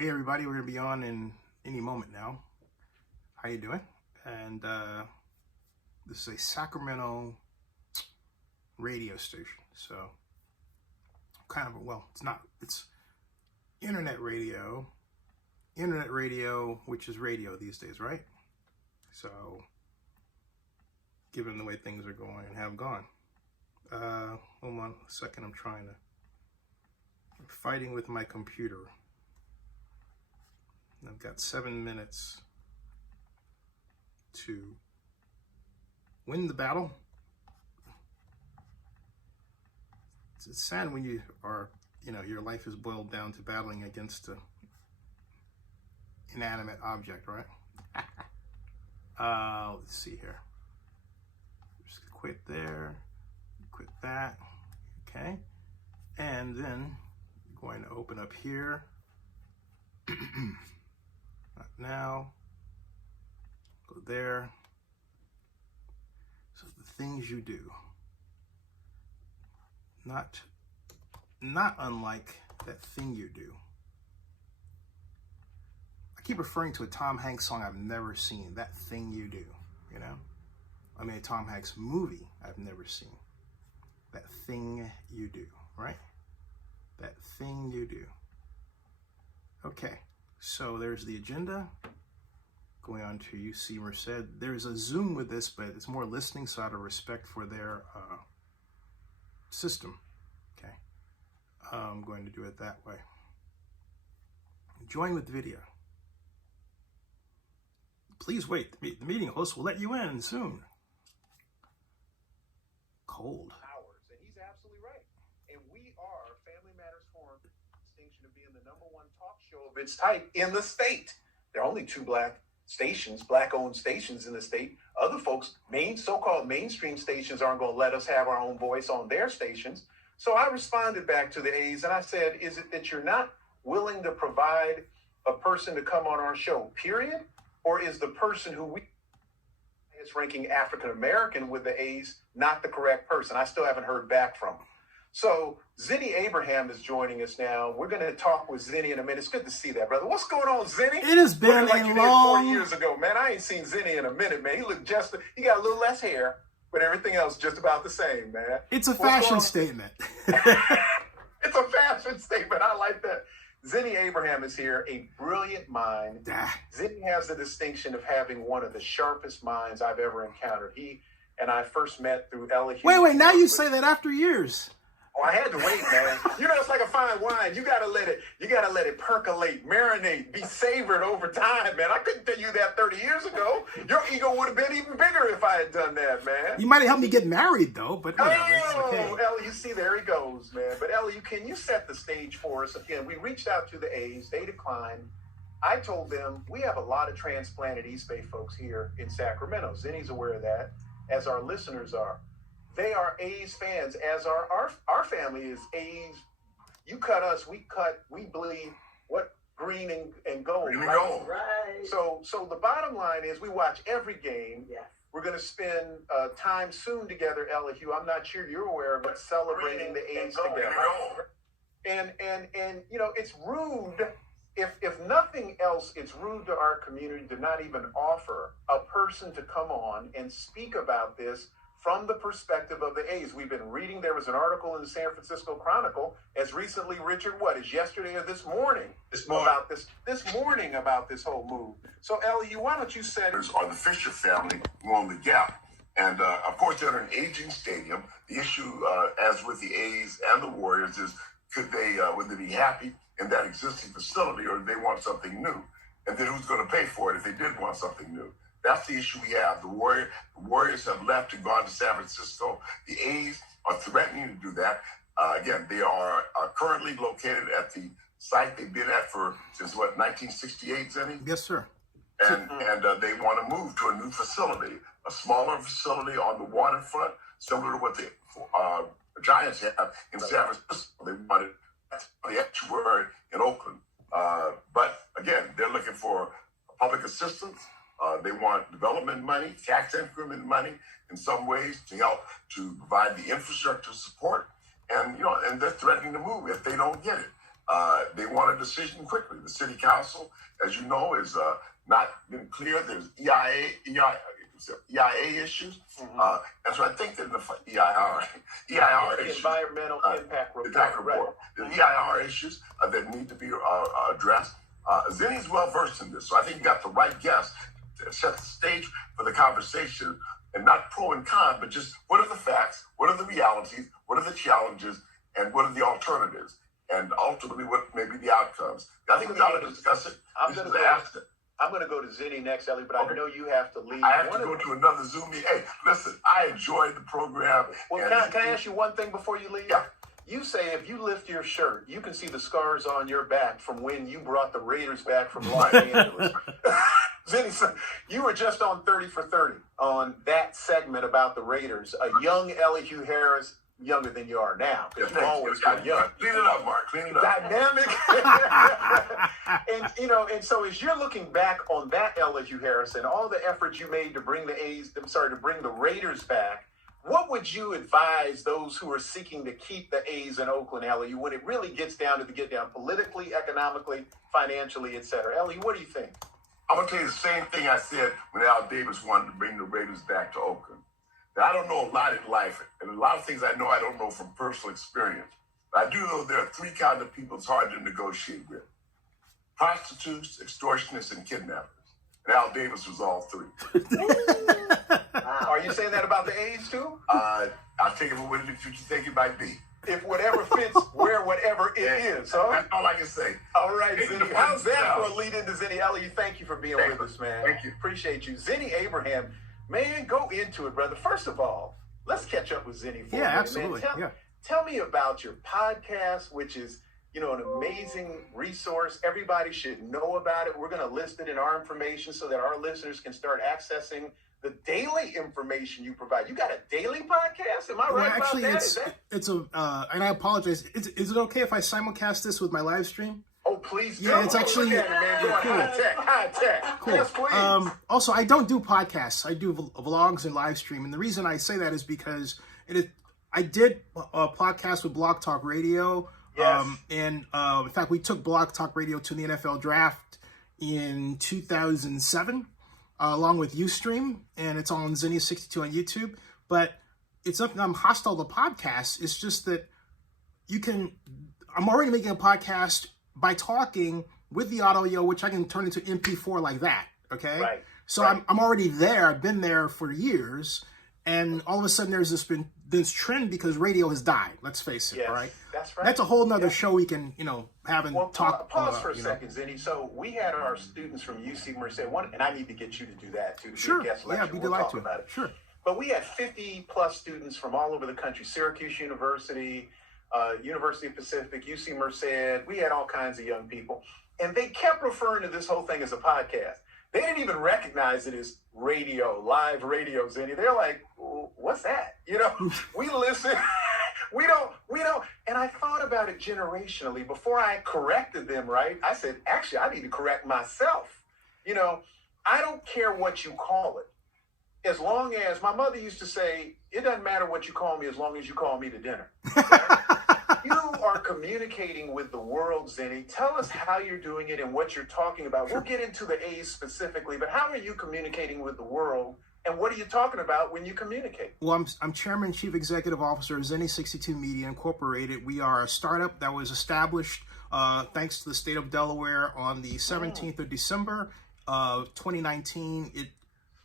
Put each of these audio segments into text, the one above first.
Hey everybody, we're gonna be on in any moment now. How you doing? And this is a Sacramento radio station. So kind of, well, it's internet radio, which is radio these days, right? So given the way things are going and have gone. Hold on a second, I'm fighting with my computer. I've got 7 minutes to win the battle. It's sad when you are, your life is boiled down to battling against an inanimate object, right? Let's see here. Just quit there, quit that, okay? And then I'm going to open up here. Not now. Go there. So the things you do. Not unlike that thing you do. I keep referring to a Tom Hanks song I've never seen. That thing you do, I mean, a Tom Hanks movie I've never seen. That thing you do, right? That thing you do. Okay. So there's the agenda. Going on to UC Merced. There's a Zoom with this, but it's more listening, so out of respect for their system. Okay. I'm going to do it that way. Join with video. Please wait. The meeting host will let you in soon. Cold. Hours, and he's absolutely right. And we are Family Matters Forum, distinction of being the #1 talk show of its type in the state. There are only 2 black-owned stations in the state. Other folks, so-called mainstream stations, aren't going to let us have our own voice on their stations. So I responded back to the A's and I said, is it that you're not willing to provide a person to come on our show, period? Or is the person who is ranking African-American with the A's not the correct person? I still haven't heard back from him. So Zenny Abraham is joining us now. We're going to talk with Zenny in a minute. It's good to see that, brother. What's going on, Zenny? It has been like a you long... did 40 years ago, man. I ain't seen Zenny in a minute, man. He got a little less hair, but everything else just about the same, man. It's a fashion statement. It's a fashion statement. I like that. Zenny Abraham is here, a brilliant mind. Zenny has the distinction of having one of the sharpest minds I've ever encountered. He and I first met through LSU. Wait, now you say that after years. Oh, I had to wait, man. It's like a fine wine. You gotta let it percolate, marinate, be savored over time, man. I couldn't tell you that 30 years ago. Your ego would have been even bigger if I had done that, man. You might have helped me get married, though, but okay. Ellie, you see, there he goes, man. But Ellie, can you set the stage for us again? We reached out to the A's. They declined. I told them we have a lot of transplanted East Bay folks here in Sacramento. Zenny's aware of that, as our listeners are. They are A's fans, as our family is A's. You cut us, we bleed what? Green and gold. Green and right? gold. Right. So the bottom line is we watch every game. Yes. We're going to spend time soon together, LSU. I'm not sure you're aware of it, celebrating the A's together. And it's rude. If nothing else, it's rude to our community to not even offer a person to come on and speak about this from the perspective of the A's. We've been reading, there was an article in the San Francisco Chronicle as recently, Richard, is yesterday or this morning? About this whole move. So, Ellie, why don't you set it? Are the Fisher family who own the Gap. And, of course, they're in an aging stadium. The issue, as with the A's and the Warriors, is would they be happy in that existing facility, or do they want something new? And then who's going to pay for it if they did want something new? That's the issue we have. The Warriors have left and gone to San Francisco. The A's are threatening to do that. Again, they are currently located at the site they've been at since 1968, Zenny? Yes, sir. And they want to move to a new facility, a smaller facility on the waterfront, similar to what the Giants have in San Francisco. They wanted the actual word in Oakland. But again, they're looking for public assistance. They want development money, tax increment money in some ways to help to provide the infrastructure support. And they're threatening to move if they don't get it. They want a decision quickly. The city council, as you know, is not been clear. There's EIA issues. And so I think that the EIR issues, environmental impact report. Right. The EIR issues that need to be addressed. Zenny's well versed in this, so I think you got the right guest to set the stage for the conversation, and not pro and con, but just what are the facts, what are the realities, what are the challenges, and what are the alternatives, and ultimately what may be the outcomes. I think we ought to discuss it. I'm going to go to Zenny next, Ellie, but I know you have to leave. I have to go to another Zoom meeting. Hey, listen, I enjoyed the program. Well, can I ask you one thing before you leave? Yeah. You say if you lift your shirt, you can see the scars on your back from when you brought the Raiders back from Los Angeles. Zenny, you were just on 30 for 30 on that segment about the Raiders. A young Ellie Hugh Harris, younger than you are now, because you've always been young. Clean it up, Mark. Clean it up. Dynamic. And so as you're looking back on that Ellie Hugh Harris and all the efforts you made to bring the Raiders back, what would you advise those who are seeking to keep the A's in Oakland, Ellie, when it really gets down to the get down politically, economically, financially, et cetera? Ellie, what do you think? I'm going to tell you the same thing I said when Al Davis wanted to bring the Raiders back to Oakland. Now, I don't know a lot in life, and a lot of things I don't know from personal experience. But I do know there are three kinds of people it's hard to negotiate with: prostitutes, extortionists, and kidnappers. And Al Davis was all three. Are you saying that about the A's too? I'll take it for what you think it might be. If whatever fits, wear whatever it is, huh? That's all I can say. All right, Zenny. How's that for a lead into Zenny? Ellie, thank you for being with us, man. Thank you. Appreciate you. Zenny Abraham, man, go into it, brother. First of all, let's catch up with Zenny for a minute. Absolutely. Man. Tell me about your podcast, which is, an amazing resource. Everybody should know about it. We're going to list it in our information so that our listeners can start accessing the daily information you provide. You got a daily podcast? Am I right actually, about that? it's a, and I apologize. Is it okay if I simulcast this with my live stream? Oh, please do. Yeah, it's actually man. Cool. High tech. Cool. Yes, please. Also, I don't do podcasts. I do vlogs and live stream. And the reason I say that is because I did a podcast with Blog Talk Radio. Yes. In fact, we took Blog Talk Radio to the NFL draft in 2007. Along with Ustream, and it's on Zenny 62 on YouTube. But it's not that I'm hostile to podcasts. It's just that I'm already making a podcast by talking with the audio, which I can turn into MP4 like that. Okay. Right. So right. I'm already there. I've been there for years, and all of a sudden there's this trend because radio has died. Let's face it. Yes, right. That's right. That's a whole nother show we can have and talk. Pause for a second, Zenny. So we had our students from UC Merced, and I need to get you to do that too. Sure. Guest lecture. Yeah, be delighted to. About it. Sure. But we had 50 plus students from all over the country: Syracuse University, University of Pacific, UC Merced. We had all kinds of young people, and they kept referring to this whole thing as a podcast. They didn't even recognize it as radio, live radio, Zenny. They're like, what's that? We listen. We don't. And I thought about it generationally before I corrected them, right? I said, actually, I need to correct myself. I don't care what you call it. As long as my mother used to say, it doesn't matter what you call me as long as you call me to dinner. You are communicating with the world, Zenny. Tell us how you're doing it and what you're talking about. We'll get into the A's specifically, but how are you communicating with the world? And what are you talking about when you communicate? Well, I'm Chairman and Chief Executive Officer of Zenny 62 Media Incorporated. We are a startup that was established thanks to the state of Delaware on the 17th of December, 2019. It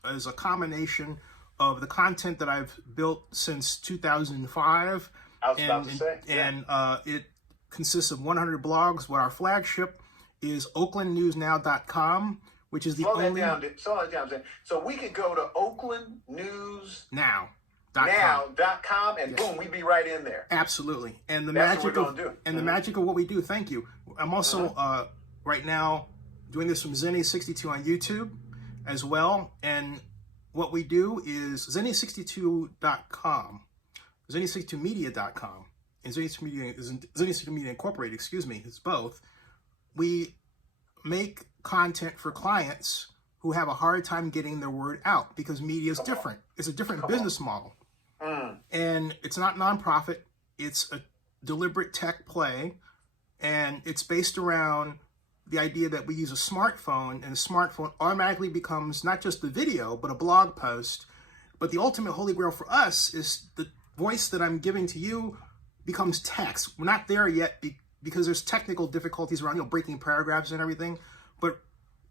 is a combination of the content that I've built since 2005. I was about to say. And it consists of 100 blogs. What our flagship is oaklandnewsnow.com. Which is the Slow only... that down, Zen. So we could go to oaklandnewsnow.com and boom, we'd be right in there. Absolutely. And the That's magic what we're of gonna do. And the magic of what we do, thank you. I'm also right now doing this from Zenny 62 on YouTube as well. And what we do is Zenny62.com, Zenny62media.com, and Zenny62 Media Incorporated, it's both. We make content for clients who have a hard time getting their word out because media is different. It's a different business model. And it's not nonprofit. It's a deliberate tech play. And it's based around the idea that we use a smartphone, and a smartphone automatically becomes not just the video, but a blog post. But the ultimate holy grail for us is the voice that I'm giving to you becomes text. We're not there yet because there's technical difficulties around, breaking paragraphs and everything. But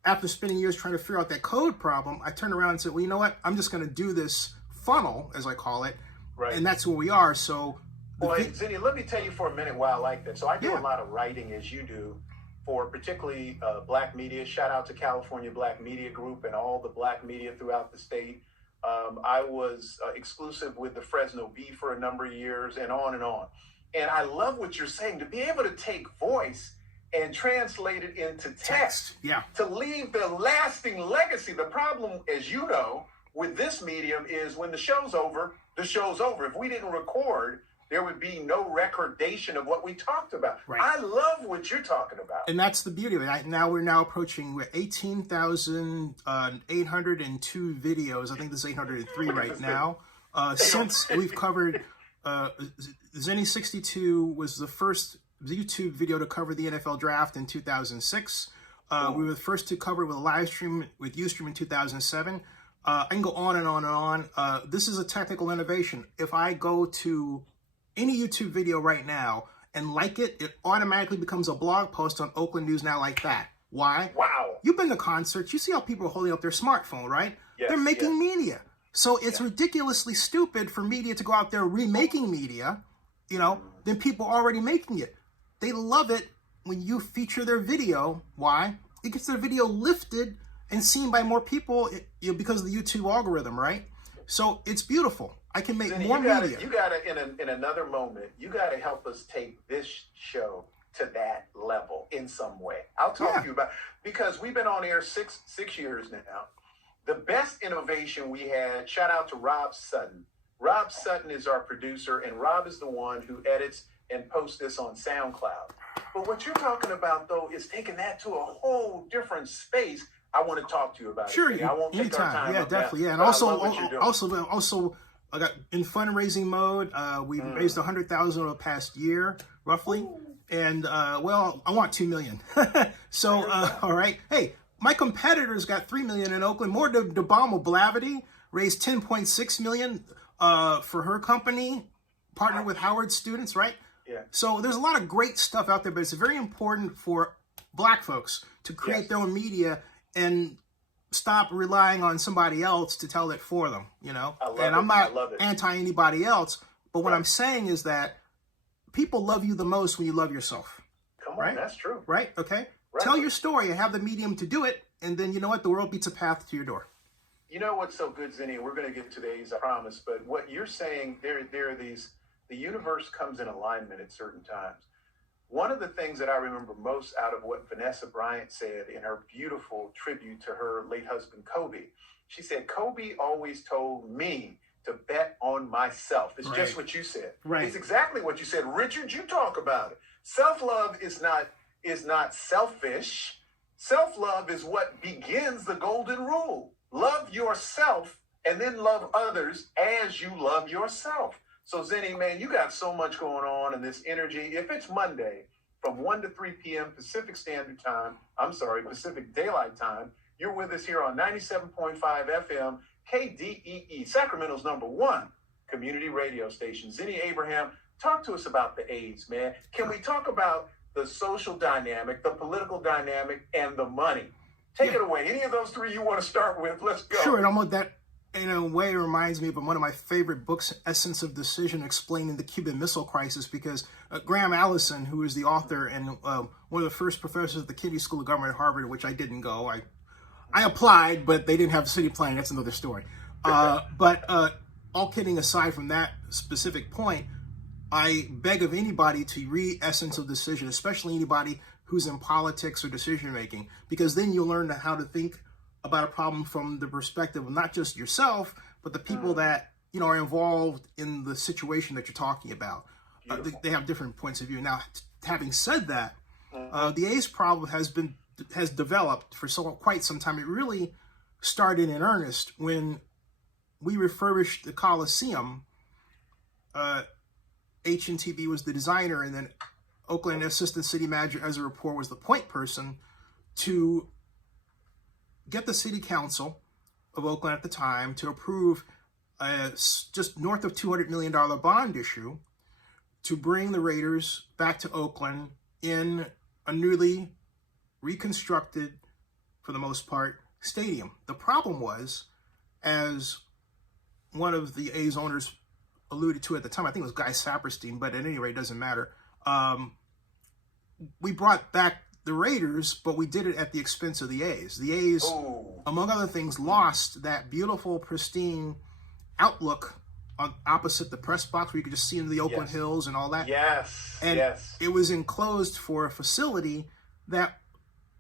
after spending years trying to figure out that code problem, I turned around and said, well, you know what? I'm just going to do this funnel, as I call it. Right. And that's where we are. So, well, Zenny, let me tell you for a minute why I like that. So I do Yeah. a lot of writing, as you do, for particularly Black media. Shout out to California Black Media Group and all the Black media throughout the state. I was exclusive with the Fresno Bee for a number of years, and on and on. And I love what you're saying, to be able to take voice and translate it into text. Yeah. To leave the lasting legacy. The problem, as you know, with this medium is when the show's over, the show's over. If we didn't record, there would be no recordation of what we talked about. Right. I love what you're talking about. And that's the beauty of it. Now we're approaching 18,802 videos. I think this is 803 right now. Since we've covered, Zenny 62 was the first YouTube video to cover the NFL draft in 2006. We were the first to cover it with a live stream with Ustream in 2007. I can go on and on and on. This is a technical innovation. If I go to any YouTube video right now and like it, it automatically becomes a blog post on Oakland News Now like that. Why? Wow. You've been to concerts. You see how people are holding up their smartphone, right? Yes, They're making yes. media. So it's ridiculously stupid for media to go out there remaking media, than people already making it. They love it when you feature their video. Why? It gets their video lifted and seen by more people because of the YouTube algorithm, right? So it's beautiful. I can make Zenny, more media. You gotta in another moment, you gotta help us take this show to that level in some way. I'll talk to you about, because we've been on air six years now. The best innovation we had, shout out to Rob Sutton. Rob Sutton is our producer, and Rob is the one who edits and posts this on SoundCloud. But what you're talking about, though, is taking that to a whole different space. I want to talk to you about Sure, it. I won't take our time. Yeah, up definitely. now, Yeah, and but I love what you're doing. also, I got in fundraising mode. We've raised $100,000 over the past year, roughly. And I want $2 million. So, all right. Hey, my competitors got $3 million in Oakland. More DeBalmo Blavity raised $10.6 million for her company, partnered with Howard students, right? Yeah. So there's a lot of great stuff out there, but it's very important for Black folks to create their own media and stop relying on somebody else to tell it for them, I'm not anti anybody else, but what I'm saying is that people love you the most when you love yourself. Come on, right? That's true. Right? Okay? Right. Tell your story and have the medium to do it, and then you know what? The world beats a path to your door. You know what's so good, Zenny? We're going to get to these, I promise. But what you're saying, there are these, the universe comes in alignment at certain times. One of the things that I remember most out of what Vanessa Bryant said in her beautiful tribute to her late husband, Kobe, she said, Kobe always told me to bet on myself. It's just what you said. Right. It's exactly what you said. Richard, you talk about it. Self-love is not selfish. Self-love is what begins the golden rule. Love yourself and then love others as you love yourself. So, Zenny, man, you got so much going on in this energy. If it's Monday from 1 to 3 p.m. Pacific Daylight Time, you're with us here on 97.5 FM, KDEE, Sacramento's #1 community radio station. Zenny Abraham, talk to us about the AIDS, man. Can we talk about the social dynamic, the political dynamic, and the money? Take it away. Any of those three you want to start with? Let's go. Sure, and almost that, in a way, reminds me of one of my favorite books, Essence of Decision, explaining the Cuban Missile Crisis, because Graham Allison, who is the author and one of the first professors at the Kennedy School of Government at Harvard, which I didn't go. I applied, but they didn't have city planning. That's another story. But all kidding aside from that specific point, I beg of anybody to read Essence of Decision, especially anybody who's in politics or decision making, because then you'll learn how to think about a problem from the perspective of not just yourself, but the people that are involved in the situation that you're talking about. They have different points of view. Now, having said that, the AIDS problem has developed for quite some time. It really started in earnest when we refurbished the Coliseum. HNTB was the designer, and then Oakland assistant city manager Ezra Rapport was the point person to get the city council of Oakland at the time to approve a just north of $200 million bond issue to bring the Raiders back to Oakland in a newly reconstructed, for the most part, stadium. The problem was, as one of the A's owners alluded to at the time, I think it was Guy Saperstein, but at any rate, it doesn't matter. We brought back the Raiders, but we did it at the expense of the A's. The A's, among other things, lost that beautiful, pristine outlook on opposite the press box where you could just see into the Oakland Hills and all that. And it was enclosed for a facility that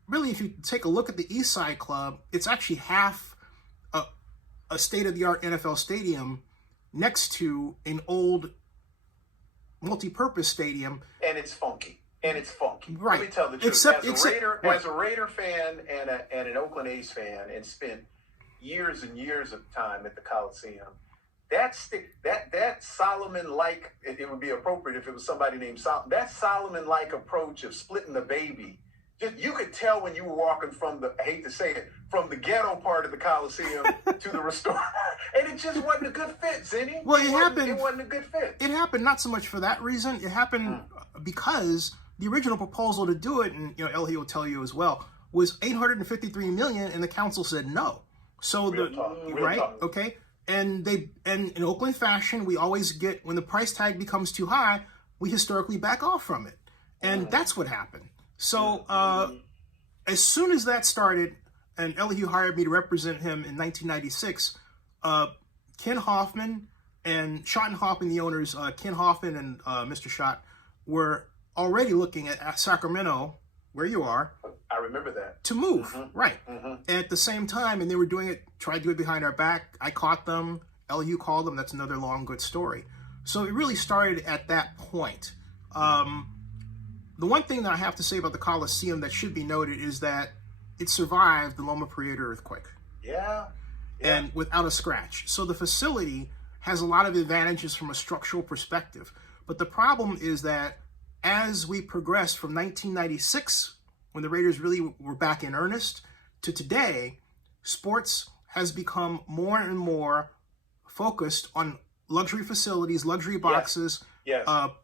really, if you take a look at the East Side Club, it's actually half a state-of-the-art NFL stadium next to an old multi-purpose stadium. And it's funky. Right. Let me tell the truth. As a Raider fan and an Oakland A's fan, and spent years and years of time at the Coliseum, that Solomon-like, it would be appropriate if it was somebody named Solomon, that Solomon-like approach of splitting the baby, you could tell when you were walking from the, I hate to say it, from the ghetto part of the Coliseum to the restore. And it just wasn't a good fit, Zenny. Well, it wasn't a good fit. It happened not so much for that reason. It happened because the original proposal to do it, and Elhi will tell you as well, was $853 million, and the council said no. So Real talk. Okay. And in Oakland fashion, we always get, when the price tag becomes too high, we historically back off from it. And that's what happened. So as soon as that started, and Elihu hired me to represent him in 1996, Ken Hoffman and Schott and Hoffman, the owners, Ken Hoffman and Mr. Schott, were already looking at Sacramento, where you are. I remember that. To move, right. At the same time, and they were tried to do it behind our back. I caught them. Elihu called them. That's another long, good story. So it really started at that point. The one thing that I have to say about the Coliseum that should be noted is that it survived the Loma Prieta earthquake. Yeah. And without a scratch. So the facility has a lot of advantages from a structural perspective. But the problem is that as we progressed from 1996, when the Raiders really were back in earnest, to today, sports has become more and more focused on luxury facilities, luxury boxes,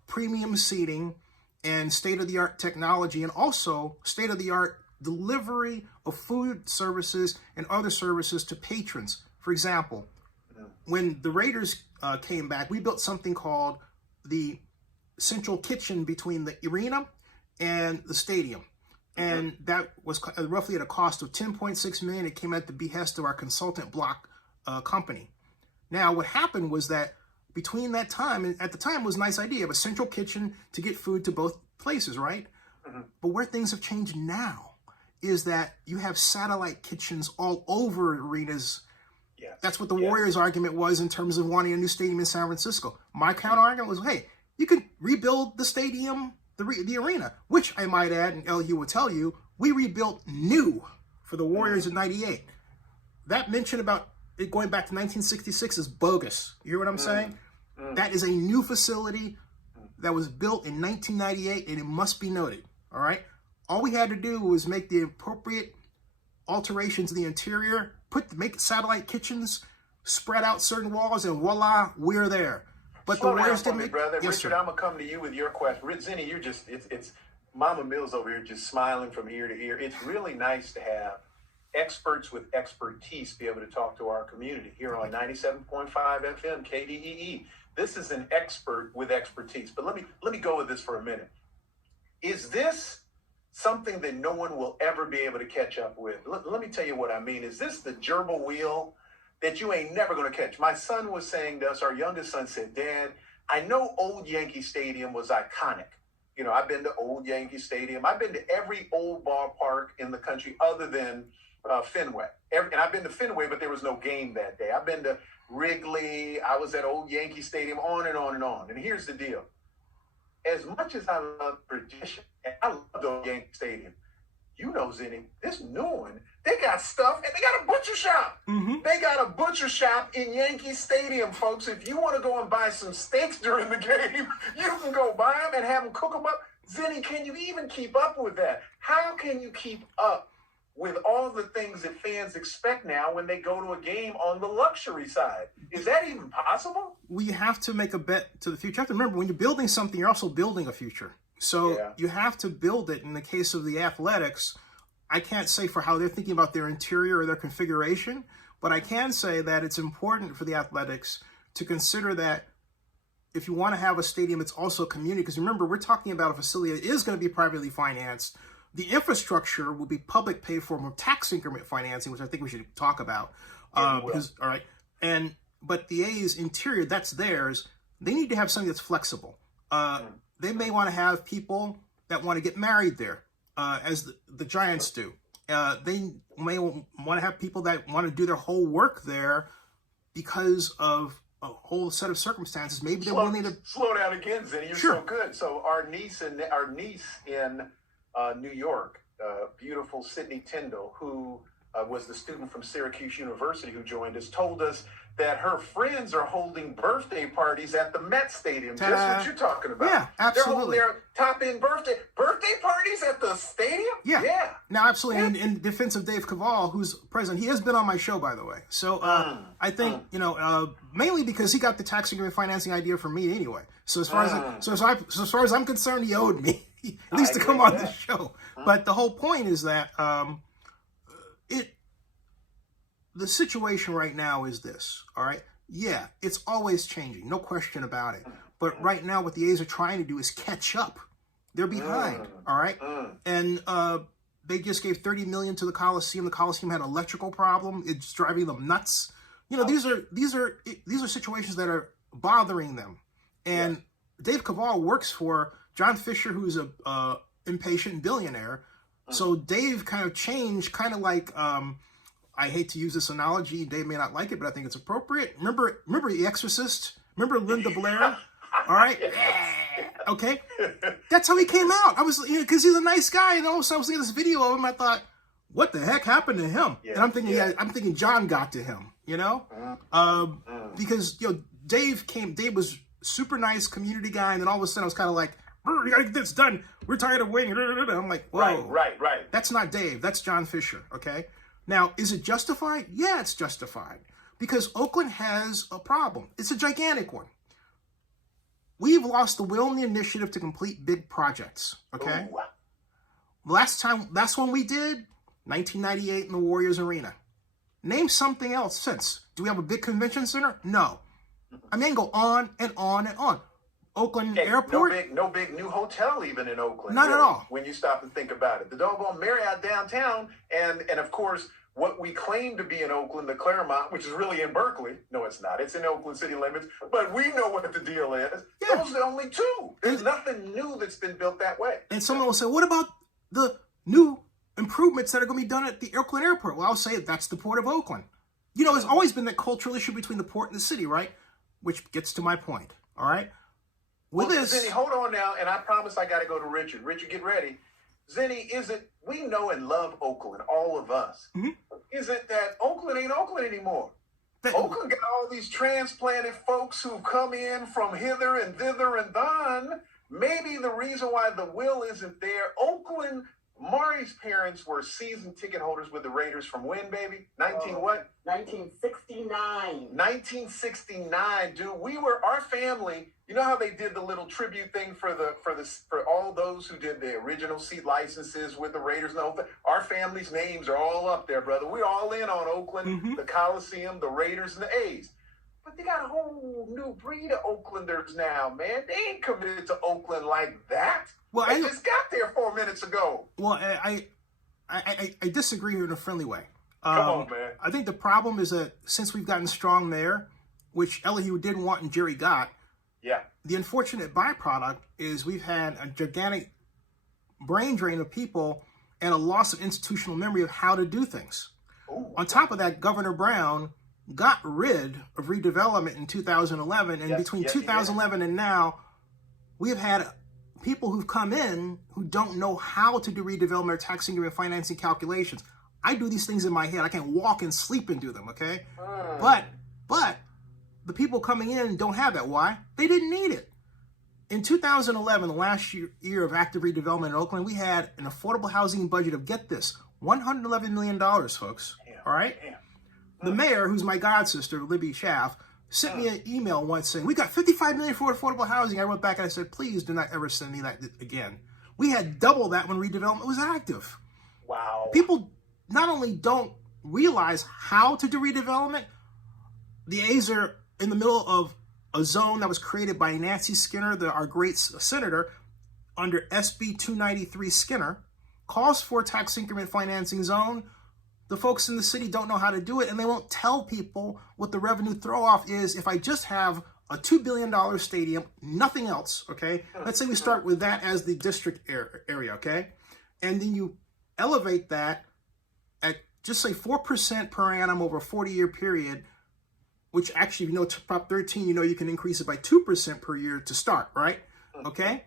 premium seating, and state-of-the-art technology, and also state-of-the-art delivery of food services and other services to patrons. For example, when the Raiders came back, we built something called the central kitchen between the arena and the stadium. And that was roughly at a cost of $10.6 million. It came at the behest of our consultant block company. Now, what happened was that between that time, and at the time it was a nice idea, of a central kitchen to get food to both places, right? But where things have changed now is that you have satellite kitchens all over arenas. That's what the Warriors' argument was in terms of wanting a new stadium in San Francisco. My counter argument was, hey, you could rebuild the stadium, the arena, which I might add, and Elihu will tell you, we rebuilt new for the Warriors in '98. That mention about it going back to 1966 is bogus. You hear what I'm saying? That is a new facility that was built in 1998, and it must be noted, all right? All we had to do was make the appropriate alterations in the interior, make satellite kitchens, spread out certain walls, and voila, we're there. But Slow the Warriors down for didn't me, brother. Yes, Richard, sir. I'm going to come to you with your question. Zenny, you're just, it's Mama Mills over here just smiling from ear to ear. It's really nice to have experts with expertise be able to talk to our community here on 97.5 FM, KDEE. This is an expert with expertise. But let me go with this for a minute. Is this something that no one will ever be able to catch up with? Let me tell you what I mean. Is this the gerbil wheel that you ain't never going to catch? My son was saying to us, our youngest son said, Dad, I know old Yankee Stadium was iconic. You know, I've been to old Yankee Stadium. I've been to every old ballpark in the country other than Fenway. And I've been to Fenway, but there was no game that day. I've been to Wrigley. I was at old Yankee Stadium, on and on and on. And here's the deal. As much as I love tradition, and I love the old Yankee Stadium, you know, Zenny, this new one, they got stuff, and they got a butcher shop. They got a butcher shop in Yankee Stadium, folks. If you want to go and buy some steaks during the game, you can go buy them and have them cook them up. Zenny, can you even keep up with that? How can you keep up with all the things that fans expect now when they go to a game on the luxury side? Is that even possible? We have to make a bet to the future. You have to remember, when you're building something, you're also building a future. So you have to build it. In the case of the Athletics, I can't say for how they're thinking about their interior or their configuration, but I can say that it's important for the Athletics to consider that if you want to have a stadium, it's also a community. Because remember, we're talking about a facility that is going to be privately financed. The infrastructure will be public paid for with tax increment financing, which I think we should talk about. But the A's interior, that's theirs. They need to have something that's flexible. They may want to have people that want to get married there, as the Giants do. They may want to have people that want to do their whole work there because of a whole set of circumstances. Maybe they're willing to slow down again, Zenny. You're so good. So our niece in New York, beautiful Sydney Tyndall, who was the student from Syracuse University who joined us, told us that her friends are holding birthday parties at the Met Stadium. Just what you're talking about. Yeah, absolutely. They're holding their top-end birthday parties at the stadium? Yeah. No, absolutely. And in defense of Dave Cavall, who's president, he has been on my show, by the way. So I think, mainly because he got the tax agreement financing idea from me anyway. So as far as I'm concerned, he owed me at least to come on the show. But the whole point is that the situation right now is this, all right? Yeah, it's always changing, no question about it. But right now, what the A's are trying to do is catch up. They're behind, all right? And they just gave $30 million to the Coliseum. The Coliseum had an electrical problem. It's driving them nuts. These are situations that are bothering them. And Dave Cavall works for John Fisher, who's a impatient billionaire. So Dave kind of changed, kind of like. I hate to use this analogy. Dave may not like it, but I think it's appropriate. Remember The Exorcist? Remember Linda Blair? All right? Okay? That's how he came out. I was, because he's a nice guy, and all of a sudden I was looking at this video of him, I thought, what the heck happened to him? And I'm thinking John got to him, because, Dave was super nice community guy, and then all of a sudden I was kind of like, we gotta get this done. We're tired of waiting. I'm like, whoa. Right. That's not Dave. That's John Fisher, okay? Now, is it justified? Yeah, it's justified. Because Oakland has a problem. It's a gigantic one. We've lost the will and the initiative to complete big projects, okay? Ooh. Last one we did, 1998 in the Warriors Arena. Name something else since. Do we have a big convention center? No. I mean, go on and on and on. Oakland Airport. No big new hotel even in Oakland. Not at all. When you stop and think about it. The doggone Marriott downtown, and of course, what we claim to be in Oakland, the Claremont, which is really in Berkeley. No, it's not. It's in Oakland city limits. But we know what the deal is. Yeah. Those are the only two. There's nothing new that's been built that way. And someone will say, what about the new improvements that are going to be done at the Oakland Airport? Well, I'll say that's the Port of Oakland. There's always been that cultural issue between the port and the city, right? Which gets to my point, all right? Zenny, hold on now, and I promise I got to go to Richard. Richard, get ready. Zenny, we know and love Oakland, all of us. Mm-hmm. Is it that Oakland ain't Oakland anymore? Oakland got all these transplanted folks who come in from hither and thither and thon. Maybe the reason why the will isn't there, Oakland, Mari's parents were season ticket holders with the Raiders from when, baby? 1969. 1969, dude. Our family, you know how they did the little tribute thing for all those who did the original seat licenses with the Raiders and the whole thing? Our family's names are all up there, brother. We're all in on Oakland, the Coliseum, the Raiders, and the A's. But they got a whole new breed of Oaklanders now, man. They ain't committed to Oakland like that. Well, they just got there 4 minutes ago. Well, I disagree here in a friendly way. Come on, man. I think the problem is that since we've gotten strong there, which Elihu didn't want and Jerry got, the unfortunate byproduct is we've had a gigantic brain drain of people and a loss of institutional memory of how to do things. Ooh. On top of that, Governor Brown got rid of redevelopment in 2011, and between 2011 and now, we have had people who've come in who don't know how to do redevelopment or tax increment financing calculations. I do these things in my head. I can walk and sleep and do them, okay? But the people coming in don't have that. Why? They didn't need it. In 2011, the last year of active redevelopment in Oakland, we had an affordable housing budget of, get this, $111 million, folks. All right? The mayor, who's my god sister, Libby Schaff, sent me an email once saying, we got $55 million for affordable housing. I wrote back and I said, please do not ever send me that again. We had double that when redevelopment was active. Wow. People not only don't realize how to do redevelopment, the A's are in the middle of a zone that was created by Nancy Skinner, our great senator, under SB 293 Skinner, calls for tax increment financing zone. The folks in the city don't know how to do it, and they won't tell people what the revenue throw-off is if I just have a $2 billion stadium, nothing else, okay? Let's say we start with that as the district area, okay? And then you elevate that at just say 4% per annum over a 40-year period, which actually, if you know Prop 13, you know you can increase it by 2% per year to start, right? Okay?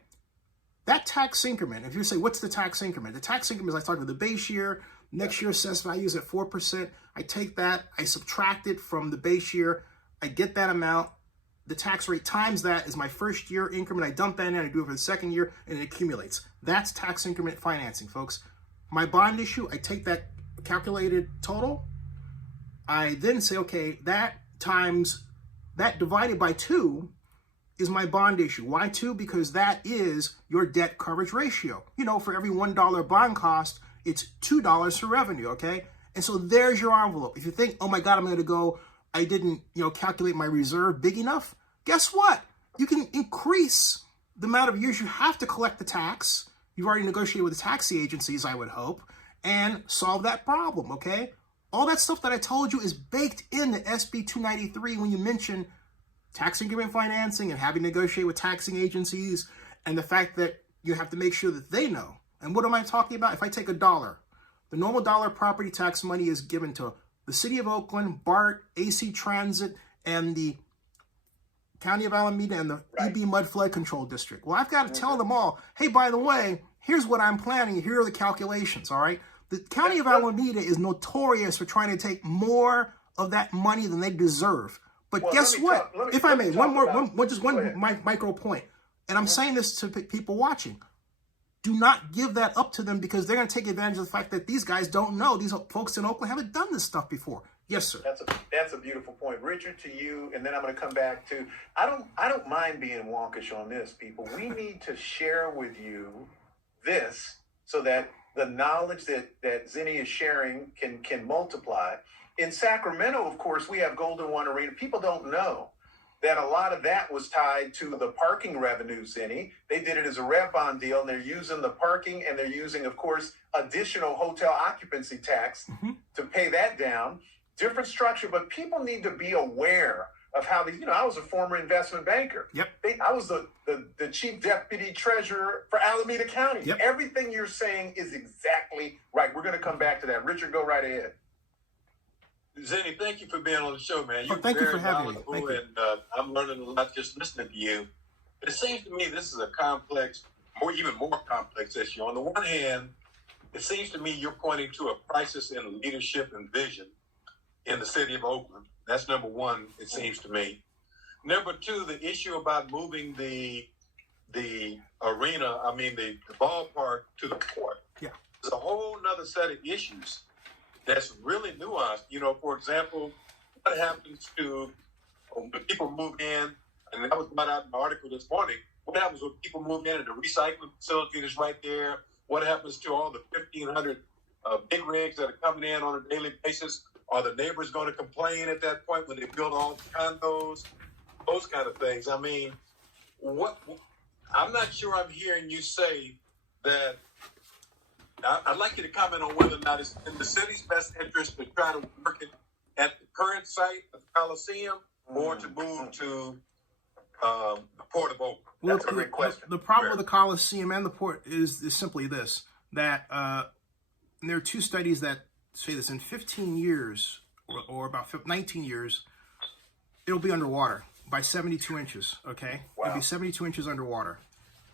That tax increment, if you say, what's the tax increment? The tax increment is I start with the base year, next year assessed value is at 4%. I take that, I subtract it from the base year, I get that amount. The tax rate times that is my first year increment. I dump that in, I do it for the second year, and it accumulates. That's tax increment financing, folks. My bond issue, I take that calculated total. I then say, okay, that times, that divided by 2 is my bond issue. Why 2? Because that is your debt coverage ratio. You know, for every $1 bond cost, it's $2 for revenue, okay? And so there's your envelope. If you think, oh my God, I'm going to go, I didn't, calculate my reserve big enough, guess what? You can increase the amount of years you have to collect the tax. You've already negotiated with the tax agencies, I would hope, and solve that problem, okay? All that stuff that I told you is baked in the SB 293 when you mention tax increment financing and having to negotiate with taxing agencies and the fact that you have to make sure that they know. And what am I talking about? If I take $1, the normal dollar property tax money is given to the City of Oakland, BART, AC Transit, and the County of Alameda and the EB Mud Flood Control District. Well, I've got to tell them all, hey, by the way, here's what I'm planning. Here are the calculations, all right? The County of Alameda is notorious for trying to take more of that money than they deserve. But guess what? If I may, one micro point. And I'm saying this to people watching. Do not give that up to them because they're going to take advantage of the fact that these guys don't know. These folks in Oakland haven't done this stuff before. Yes, sir. That's a beautiful point, Richard. To you, and then I'm going to come back to. I don't mind being wonkish on this, people. We need to share with you this so that the knowledge that Zenny is sharing can multiply. In Sacramento, of course, we have Golden One Arena. People don't know that a lot of that was tied to the parking revenue, Zenny. They did it as a rev bond deal, and they're using the parking, and they're using, of course, additional hotel occupancy tax to pay that down. Different structure, but people need to be aware of how these, I was a former investment banker. Yep. I was the chief deputy treasurer for Alameda County. Yep. Everything you're saying is exactly right. We're going to come back to that. Richard, go right ahead. Zenny, thank you for being on the show, man. Thank you for having me. Thank you. And I'm learning a lot just listening to you. It seems to me this is a complex, even more complex issue. On the one hand, it seems to me you're pointing to a crisis in leadership and vision in the city of Oakland. That's number one, it seems to me. Number two, the issue about moving the arena, the ballpark to the port. Yeah. There's a whole nother set of issues that's really nuanced. For example, what happens to when people move in, and that was brought out in the article this morning, what happens when people move in and the recycling facility is right there? What happens to all the 1,500 big rigs that are coming in on a daily basis? Are the neighbors going to complain at that point when they build all the condos? Those kind of things. I'm not sure I'm hearing you say that. I'd like you to comment on whether or not it's in the city's best interest to try to work it at the current site of the Coliseum or to move to the Port of Oakland. Well, That's a great question. The problem with the Coliseum and the port is simply this, that there are two studies that say this: in 15 years or about 19 years, it'll be underwater by 72 inches, okay? Wow. It'll be 72 inches underwater.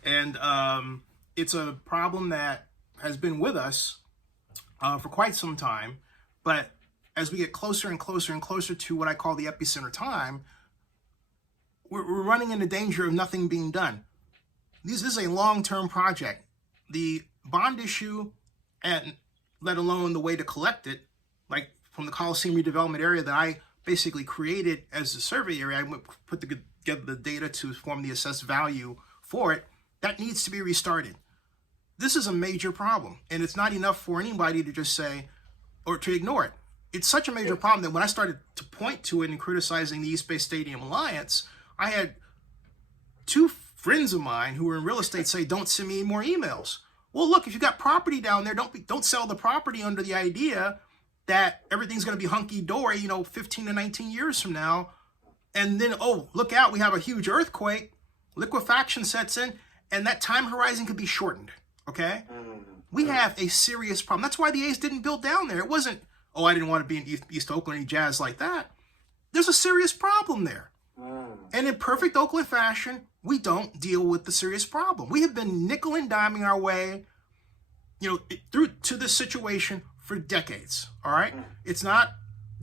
And it's a problem that has been with us for quite some time, but as we get closer and closer and closer to what I call the epicenter time, we're running into danger of nothing being done. this is a long-term project. The bond issue, and let alone the way to collect it, like from the Coliseum redevelopment area that I basically created as a survey area, I put together the data to form the assessed value for it, that needs to be restarted. This is a major problem, and it's not enough for anybody to just say, or to ignore it. It's such a major problem that when I started to point to it and criticizing the East Bay Stadium Alliance, I had two friends of mine who were in real estate say, don't send me more emails. Well, look, if you got property down there, don't sell the property under the idea that everything's going to be hunky-dory, 15 to 19 years from now. And then, oh, look out, we have a huge earthquake, liquefaction sets in, and that time horizon could be shortened, okay? We have a serious problem. That's why the A's didn't build down there. It wasn't, oh, I didn't want to be in East Oakland, any jazz like that. There's a serious problem there. And in perfect Oakland fashion, we don't deal with the serious problem. We have been nickel and diming our way, through to this situation for decades, all right? It's not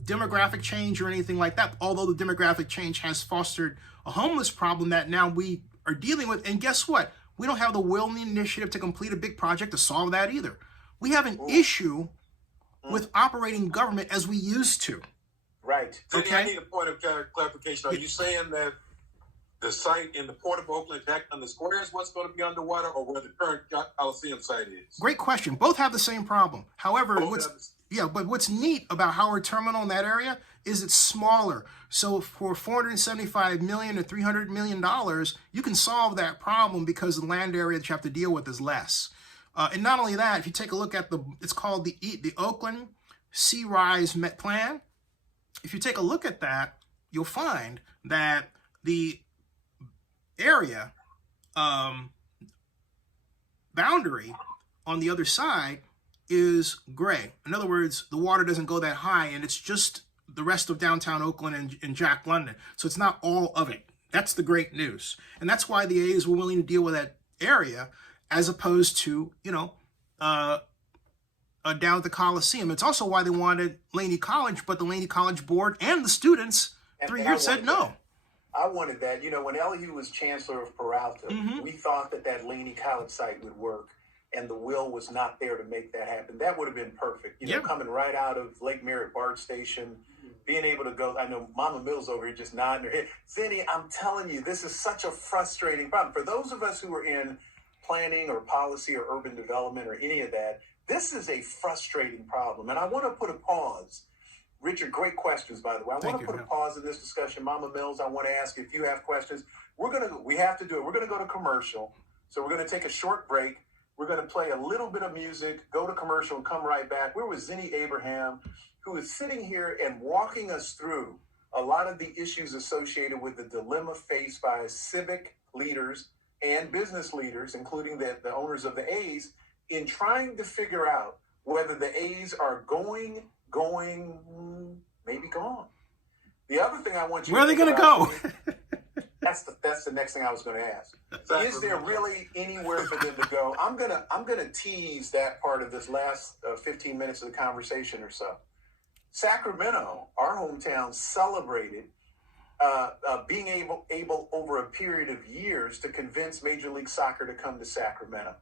demographic change or anything like that, although the demographic change has fostered a homeless problem that now we are dealing with. And guess what? We don't have the will and the initiative to complete a big project to solve that either. We have an issue with operating government as we used to. Right. Okay. I need a point of clarification. Are you saying that the site in the Port of Oakland, back on the square, is what's going to be underwater, or where the current Coliseum site is? Great question. Both have the same problem. However, what's neat about Howard Terminal in that area is it's smaller. So for $475 million to $300 million, you can solve that problem because the land area that you have to deal with is less. And not only that, if you take a look at it's called the Oakland Sea Rise Met Plan. If you take a look at that, you'll find that the area boundary on the other side is gray. In other words, the water doesn't go that high, and it's just the rest of downtown Oakland and Jack London. So it's not all of it. That's the great news. And that's why the A's were willing to deal with that area as opposed to, down at the Coliseum. It's also why they wanted Laney College, but the Laney College board and the students 3 years said no. I wanted that. When Elihu was chancellor of Peralta, we thought that Laney College site would work, and the will was not there to make that happen. That would have been perfect. Coming right out of Lake Merritt BART Station, being able to go. I know Mama Mills over here just nodding her head. Zenny, I'm telling you, this is such a frustrating problem. For those of us who are in planning or policy or urban development or any of that, this is a frustrating problem. And I want to put a pause. Richard, great questions, by the way. I want to put a pause in this discussion. Mama Mills, I want to ask if you have questions. We have to do it. We're going to go to commercial. So we're going to take a short break. We're going to play a little bit of music, go to commercial, and come right back. We're with Zenny Abraham, who is sitting here and walking us through a lot of the issues associated with the dilemma faced by civic leaders and business leaders, including the owners of the A's, in trying to figure out whether the A's are going, maybe gone. The other thing I want you Where are they going to go? That's the next thing I was going to ask. Is there really anywhere for them to go? I'm gonna tease that part of this last 15 minutes of the conversation or so. Sacramento, our hometown, celebrated being able over a period of years to convince Major League Soccer to come to Sacramento.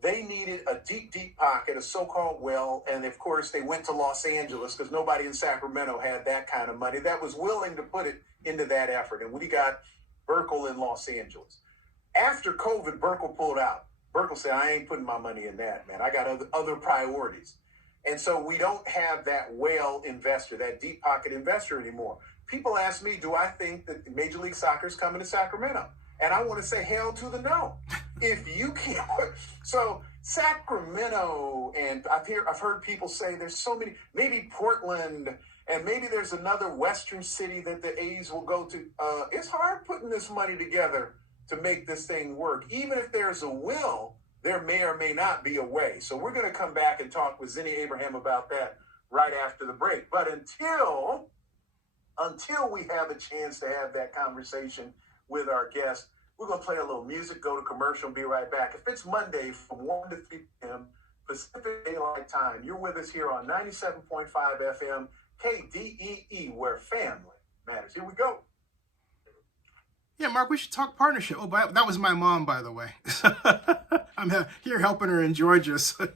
They needed a deep pocket, a so-called well, and of course they went to Los Angeles because nobody in Sacramento had that kind of money that was willing to put it into that effort. And we got Burkle in Los Angeles. After COVID, Burkle pulled out. Burkle said, I ain't putting my money in that, man. I got other priorities. And so we don't have that whale investor, that deep pocket investor anymore. People ask me, do I think that Major League Soccer is coming to Sacramento? And I want to say hell to the no. If you can't, so Sacramento, and I've heard people say there's so many, maybe Portland, and maybe there's another Western city that the A's will go to. It's hard putting this money together to make this thing work. Even if there's a will, there may or may not be a way. So we're going to come back and talk with Zenny Abraham about that right after the break. But until we have a chance to have that conversation with our guest, we're going to play a little music, go to commercial, and be right back. If it's Monday from 1 to 3 p.m. Pacific Daylight Time, you're with us here on 97.5 FM, KDEE, where family matters. Here we go. Yeah, Mark, we should talk partnership. Oh, that was my mom, by the way. I'm here helping her in Georgia. So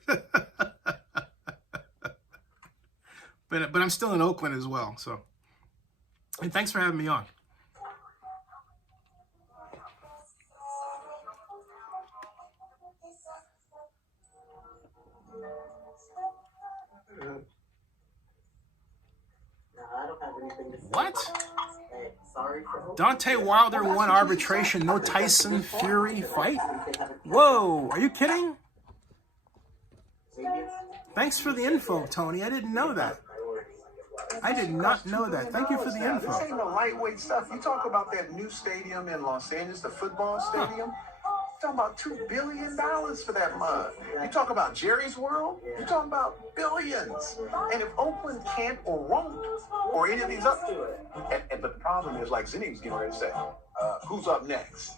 but I'm still in Oakland as well. So, and thanks for having me on. I don't have anything to say. What? Hey, sorry for Deontay Wilder won arbitration, no Tyson Fury fight? Whoa, are you kidding? Thanks for the info, Tony. I didn't know that. I did not know that. Thank you for the This info. ain't no lightweight stuff. You talk about that new stadium in Los Angeles, the football stadium. You talking about $2 billion for that mud. You talk about Jerry's World. You talking about billions. And if Oakland can't or won't, or any of these up to it, but the problem is, like Zennie was getting ready to say, who's up next?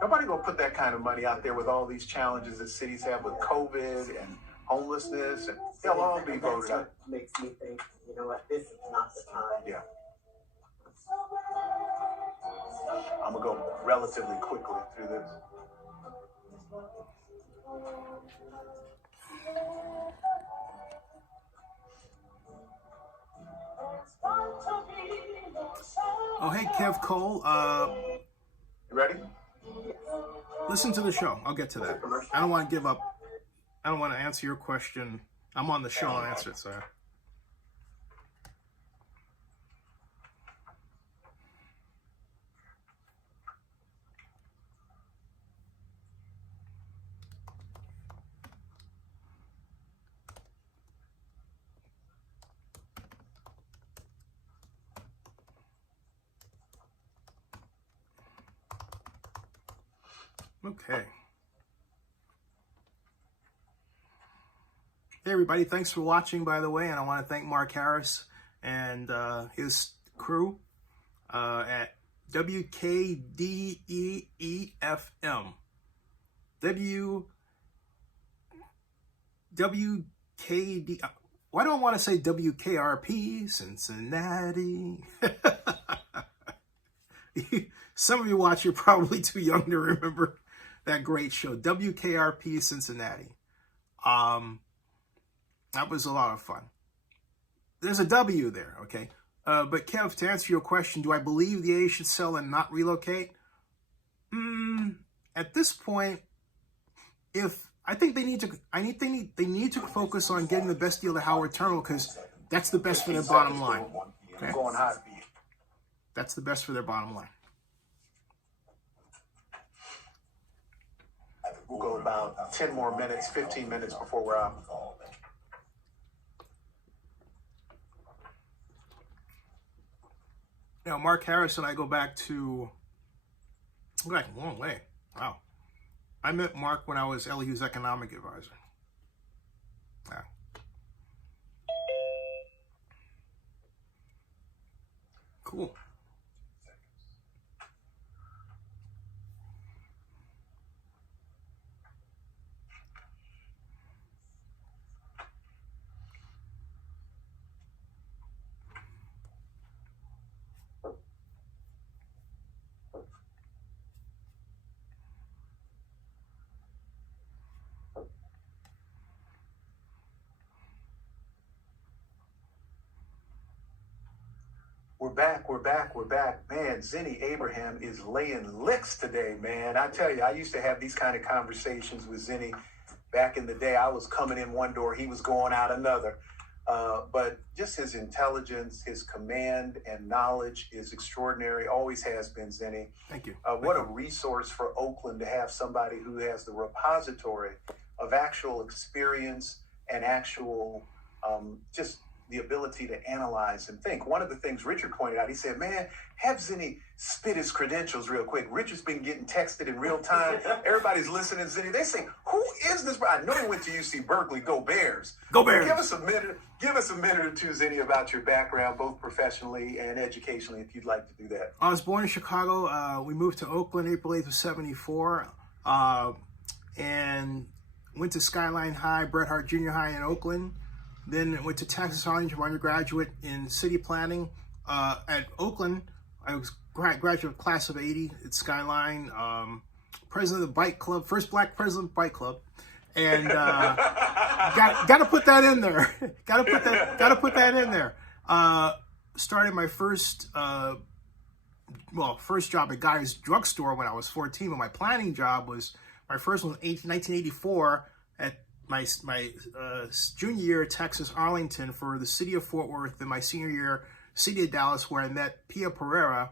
Nobody gonna put that kind of money out there with all these challenges that cities have with COVID and homelessness, and they'll all be voted out. Makes me think, you know what, this is not the time. Yeah. I'm gonna go relatively quickly through this. Oh, hey, Kev Cole. You ready? Listen to the show. I'll get to that. I don't want to give up. I don't want to answer your question. I'm on the show. I'll answer it, so. Okay. Hey, everybody. Thanks for watching, by the way. And I want to thank Mark Harris and his crew at WKDEEFM. WKD. Why do I want to say WKRP? Cincinnati. Some of you watch, you're probably too young to remember that great show, WKRP Cincinnati. That was a lot of fun. There's a W there, okay? But Kev, to answer your question, do I believe the A's should sell and not relocate? At this point, I think they need to focus on getting the best deal to Howard Terminal, because that's the best for their bottom line. Okay? That's the best for their bottom line. We'll go about 10 more minutes, 15 minutes before we're out. Now, Mark Harris and I go back a long way. Wow. I met Mark when I was LU's economic advisor. Yeah. Cool. We're back. Man, Zenny Abraham is laying licks today, man. I tell you, I used to have these kind of conversations with Zenny back in the day. I was coming in one door, he was going out another. But just his intelligence, his command and knowledge is extraordinary, always has been, Zenny. Thank you. What a resource for Oakland to have somebody who has the repository of actual experience and actual just the ability to analyze and think. One of the things Richard pointed out, he said, man, have Zenny spit his credentials real quick. Richard's been getting texted in real time. Everybody's listening to Zenny. They say, who is this? I know he went to UC Berkeley. Go Bears. Go Bears. Give us a minute or two, Zenny, about your background, both professionally and educationally, if you'd like to do that. I was born in Chicago. We moved to Oakland April 8th of 74. And went to Skyline High, Bret Hart Junior High in Oakland. Then went to Texas Orange for undergraduate in city planning. At Oakland, I was graduate class of '80 at Skyline. President of the bike club, first black president of the bike club, and got to put that in there. got to put that in there. Started my first job at Guy's drugstore when I was 14, but my planning job was my first one in 1984 at my junior year at Texas Arlington for the city of Fort Worth, and my senior year city of Dallas, where I met Pia Pereira,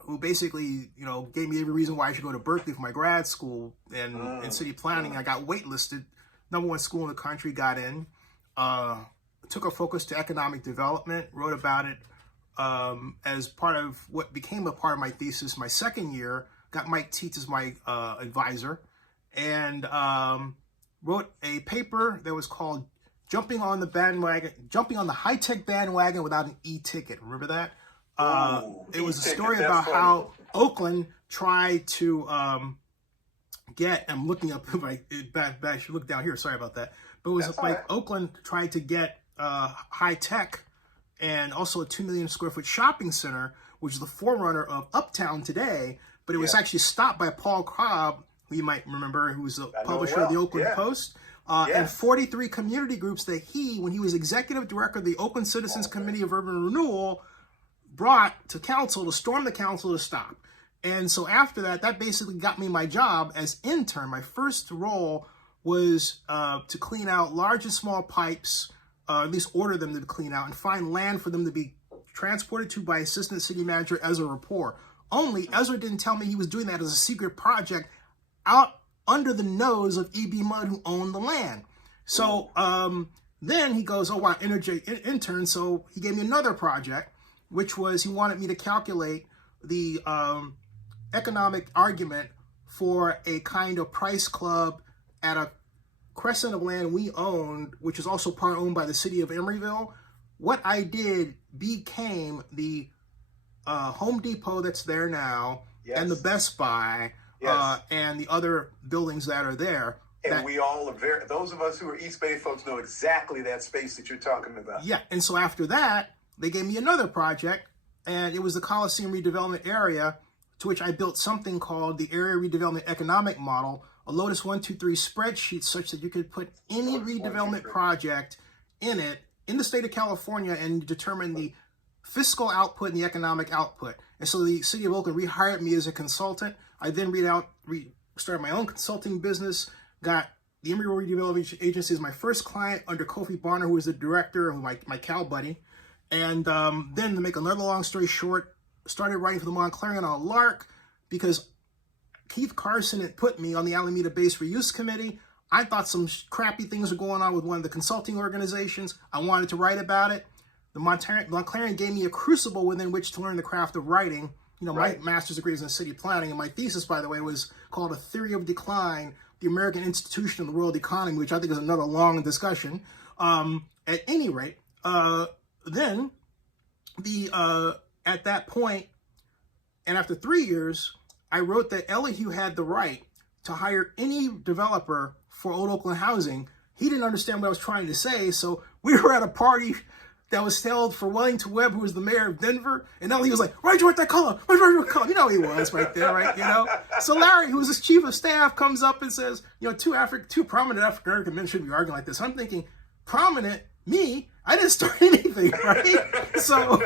who basically, gave me every reason why I should go to Berkeley for my grad school in city planning. I got waitlisted, #1 school in the country, got in, took a focus to economic development, wrote about it as part of what became a part of my thesis my second year, got Mike Tietz as my advisor, and wrote a paper that was called Jumping on the High-Tech Bandwagon Without an E-Ticket. Remember that? It was a story about how Oakland tried to I'm looking up, I should look down here, sorry about that. But it was like Oakland tried to get high tech and also a 2 million square foot shopping center, which is the forerunner of Uptown today. But it was actually stopped by Paul Cobb, who you might remember, who was the publisher of the Oakland Post. And 43 community groups that when he was executive director of the Oakland Citizens Committee of Urban Renewal, brought to council to storm the council to stop. And so after that basically got me my job as intern. My first role was to clean out large and small pipes, at least order them to clean out, and find land for them to be transported to by assistant city manager Ezra Rapport. Only Ezra didn't tell me he was doing that as a secret project out under the nose of E.B. Mudd, who owned the land. So then he goes, oh, wow, intern. So he gave me another project, which was he wanted me to calculate the economic argument for a kind of price club at a crescent of land we owned, which is also part owned by the city of Emeryville. What I did became the Home Depot that's there now, and the Best Buy, and the other buildings that are there. And we all are those of us who are East Bay folks know exactly that space that you're talking about. Yeah, and so after that, they gave me another project, and it was the Coliseum redevelopment area, to which I built something called the Area Redevelopment Economic Model, a Lotus 123 spreadsheet such that you could put any redevelopment project in it in the state of California and determine the fiscal output and the economic output. And so the city of Oakland rehired me as a consultant. I then started my own consulting business, got the Emeryville Redevelopment Agency as my first client under Kofi Barner, who was the director, my Cal buddy. And then, to make another long story short, started writing for the Montclarian on a lark because Keith Carson had put me on the Alameda Base Reuse Committee. I thought some crappy things were going on with one of the consulting organizations. I wanted to write about it. The Montclarian gave me a crucible within which to learn the craft of writing. My master's degree is in city planning, and my thesis, by the way, was called A Theory of Decline, the American Institution of the World Economy, which I think is another long discussion. At any rate, then at that point, and after 3 years, I wrote that Elihu had the right to hire any developer for Old Oakland housing. He didn't understand what I was trying to say, so we were at a party that was held for Wellington Webb, who was the mayor of Denver, and Elihu was like, why'd you want that color? Why'd you want that color? You know he was right there, right? So Larry, who was his chief of staff, comes up and says, two prominent African-American men shouldn't be arguing like this. I'm thinking, prominent? Me? I didn't start anything, right? So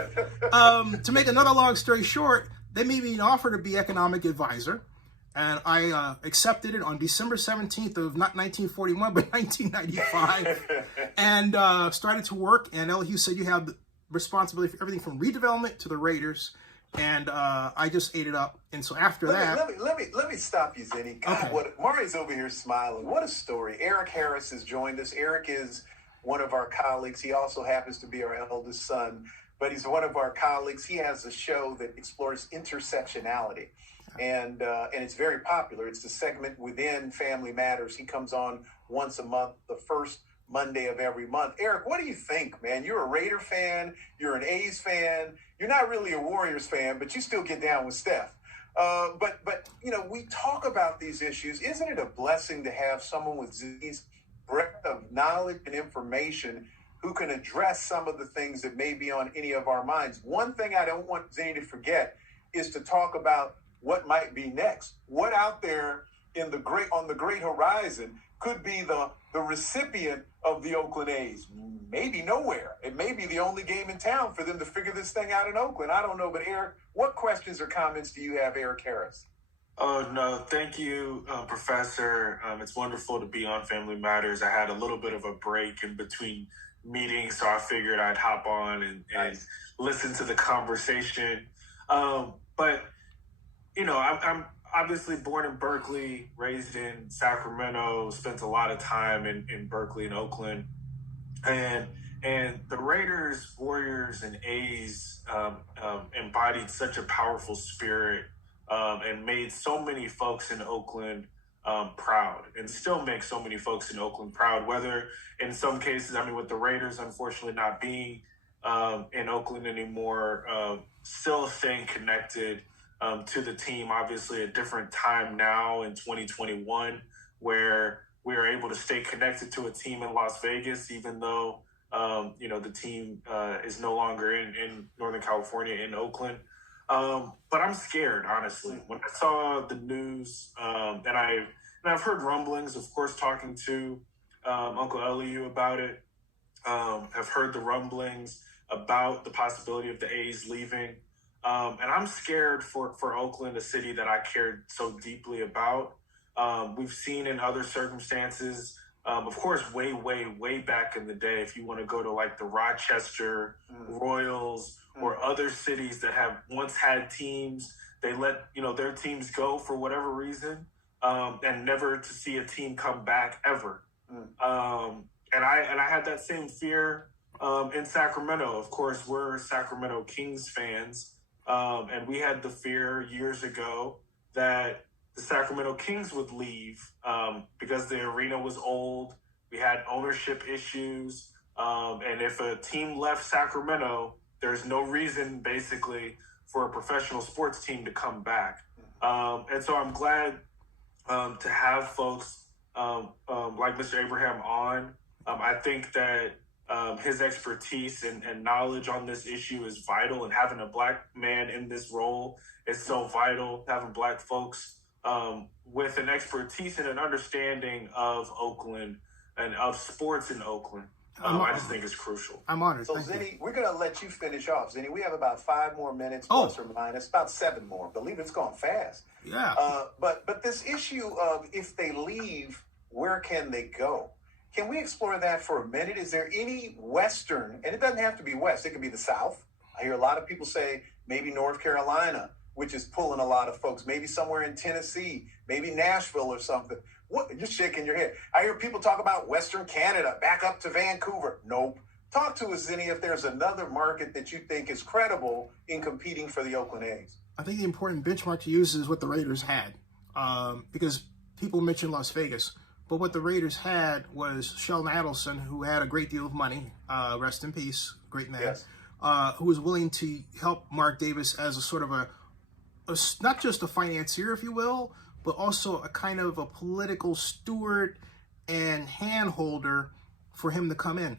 to make another long story short, they made me an offer to be economic advisor, and I accepted it on December 17th of not 1941, but 1995, and started to work. And Elihu said, you have the responsibility for everything from redevelopment to the Raiders, and I just ate it up. And so after let me stop you, Zenny. God, okay. Mari's over here smiling. What a story. Eric Harris has joined us. Eric is one of our colleagues. He also happens to be our eldest son, but he's one of our colleagues. He has a show that explores intersectionality, and it's very popular. It's the segment within Family Matters. He comes on once a month, the first Monday of every month. Eric, what do you think, man? You're a Raider fan. You're an A's fan. You're not really a Warriors fan, but you still get down with Steph. But we talk about these issues. Isn't it a blessing to have someone with Zenny's breadth of knowledge and information who can address some of the things that may be on any of our minds. One thing I don't want Zenny to forget is to talk about what might be next. What out there on the great horizon could be the recipient of the Oakland A's? Maybe nowhere. It may be the only game in town for them to figure this thing out in Oakland. I don't know. But Eric, what questions or comments do you have, Eric Harris? Oh, no, thank you, Professor. It's wonderful to be on Family Matters. I had a little bit of a break in between meetings, so I figured I'd hop on and listen to the conversation. But, you know, I'm obviously born in Berkeley, raised in Sacramento, spent a lot of time in Berkeley and Oakland. And the Raiders, Warriors, and A's embodied such a powerful spirit and made so many folks in Oakland proud, and still make so many folks in Oakland proud, whether in some cases, I mean, with the Raiders unfortunately not being in Oakland anymore, still staying connected to the team. Obviously a different time now in 2021 where we are able to stay connected to a team in Las Vegas, even though, you know, the team is no longer in Northern California, in Oakland. But I'm scared, honestly. When I saw the news, and I've heard rumblings, of course, talking to Uncle Eliu about it, have heard the rumblings about the possibility of the A's leaving. And I'm scared for Oakland, a city that I cared so deeply about. We've seen in other circumstances, of course, way, way, way back in the day, if you want to go to like the Rochester Royals or other cities that have once had teams, they let, you know, their teams go for whatever reason, and never to see a team come back ever. And I had that same fear in Sacramento. Of course, we're Sacramento Kings fans, and we had the fear years ago that the Sacramento Kings would leave because the arena was old. We had ownership issues. And if a team left Sacramento, there's no reason basically for a professional sports team to come back. And so I'm glad to have folks like Mr. Abraham on. I think that his expertise and knowledge on this issue is vital, and having a Black man in this role is so vital. Having Black folks with an expertise and an understanding of Oakland and of sports in Oakland, I just think it's crucial. I'm honored. So, Zenny, we're going to let you finish off. Zenny, we have about 5 more minutes, plus or minus, about 7 more. Believe it's going fast. Yeah. But this issue of if they leave, where can they go? Can we explore that for a minute? Is there any Western, and it doesn't have to be West, it could be the South. I hear a lot of people say maybe North Carolina, which is pulling a lot of folks, maybe somewhere in Tennessee, maybe Nashville or something. What? You're shaking your head. I hear people talk about Western Canada, back up to Vancouver. Nope. Talk to us, Zenny, if there's another market that you think is credible in competing for the Oakland A's. I think the important benchmark to use is what the Raiders had, because people mention Las Vegas, but what the Raiders had was Sheldon Adelson, who had a great deal of money, rest in peace, great man, Yes. Who was willing to help Mark Davis as a sort of a not just a financier, if you will, but also a kind of a political steward and handholder for him to come in.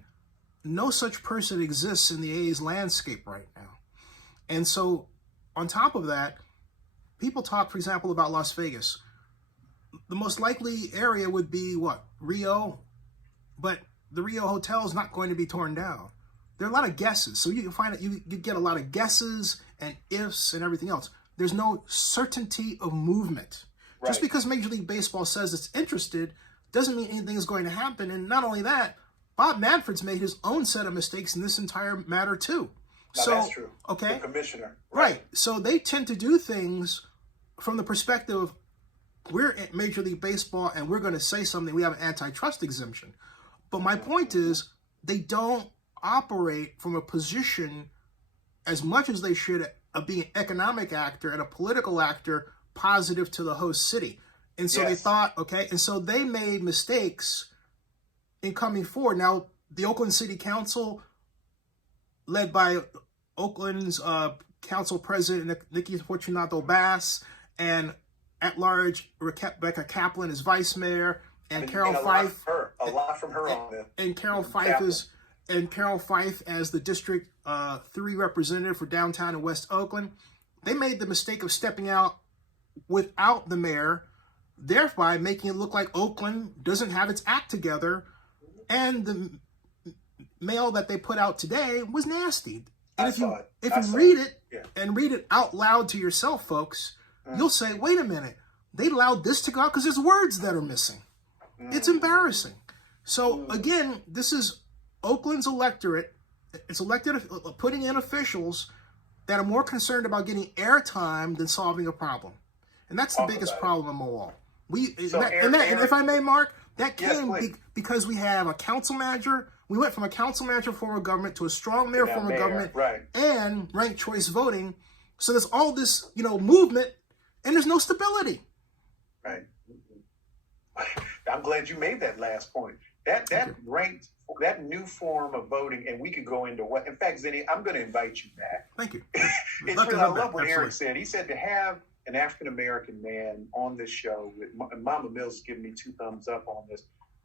No such person exists in the A's landscape right now. And so on top of that, people talk, for example, about Las Vegas. The most likely area would be what? Rio. But the Rio Hotel is not going to be torn down. There are a lot of guesses. So you can find it, you get a lot of guesses and ifs and everything else. There's no certainty of movement. Right. Just because Major League Baseball says it's interested doesn't mean anything is going to happen. And not only that, Bob Manfred's made his own set of mistakes in this entire matter too. Now, so that's true. Okay. The commissioner. Right. So they tend to do things from the perspective of, we're at Major League Baseball and we're going to say something. We have an antitrust exemption. But my point is, they don't operate from a position as much as they should of being an economic actor and a political actor positive to the host city. And so they thought, okay, and so they made mistakes in coming forward. Now, the Oakland City Council, led by Oakland's council president, Nikki Fortunato Bass, and at-large Rebecca Kaplan as vice mayor, and Carol Fife. A lot from her on this. And Carol Fife and Carol Fife as the District 3 representative for downtown and West Oakland, they made the mistake of stepping out without the mayor, thereby making it look like Oakland doesn't have its act together. And the mail that they put out today was nasty. And if you read it and read it out loud to yourself, folks, you'll say, wait a minute, they allowed this to go out because there's words that are missing. It's embarrassing. So again, this is Oakland's electorate. It's elected, putting in officials that are more concerned about getting airtime than solving a problem. And that's the biggest problem of all. And if I may, Mark, that came because we have a council manager. We went from a council manager form of government to a strong mayor form of government, and ranked choice voting. So there's all this, movement, and there's no stability. Right. I'm glad you made that last point. That new form of voting, and we could go into what. In fact, Zenny, I'm going to invite you back. Thank you. I love what Eric said. He said to have an African American man on this show, and Mama Mills giving me 2 thumbs up on this,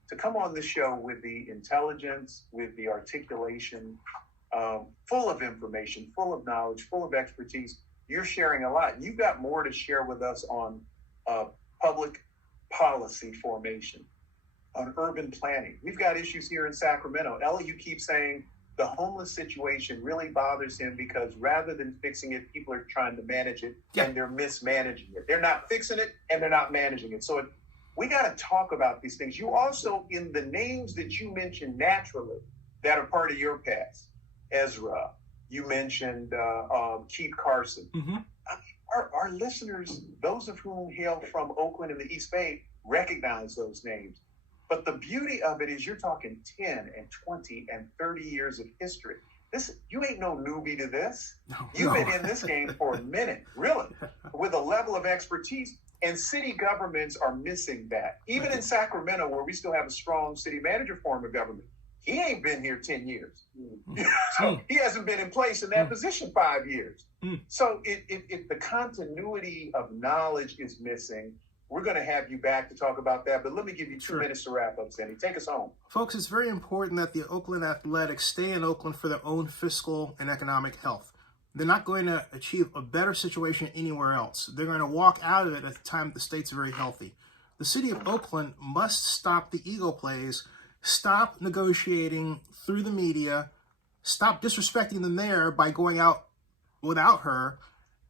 to come on this show with the intelligence, with the articulation, full of information, full of knowledge, full of expertise. You're sharing a lot. You've got more to share with us on public policy formation, on urban planning. We've got issues here in Sacramento. Ella, you keep saying the homeless situation really bothers him because rather than fixing it, people are trying to manage it, and they're mismanaging it. They're not fixing it, and they're not managing it. So we got to talk about these things. You also, in the names that you mentioned naturally that are part of your past, Ezra, you mentioned Keith Carson. Our listeners, those of whom hail from Oakland and the East Bay, recognize those names. But the beauty of it is you're talking 10 and 20 and 30 years of history. You ain't no newbie to this. You've been in this game for a minute, really, with a level of expertise. And city governments are missing that. Even in Sacramento, where we still have a strong city manager form of government, he ain't been here 10 years. So he hasn't been in place in that position 5 years. So if the continuity of knowledge is missing, we're going to have you back to talk about that. But let me give you 2 minutes to wrap up, Zenny. Take us home. Folks, it's very important that the Oakland Athletics stay in Oakland for their own fiscal and economic health. They're not going to achieve a better situation anywhere else. They're going to walk out of it at the time the state's very healthy. The city of Oakland must stop the ego plays, stop negotiating through the media, stop disrespecting the mayor by going out without her,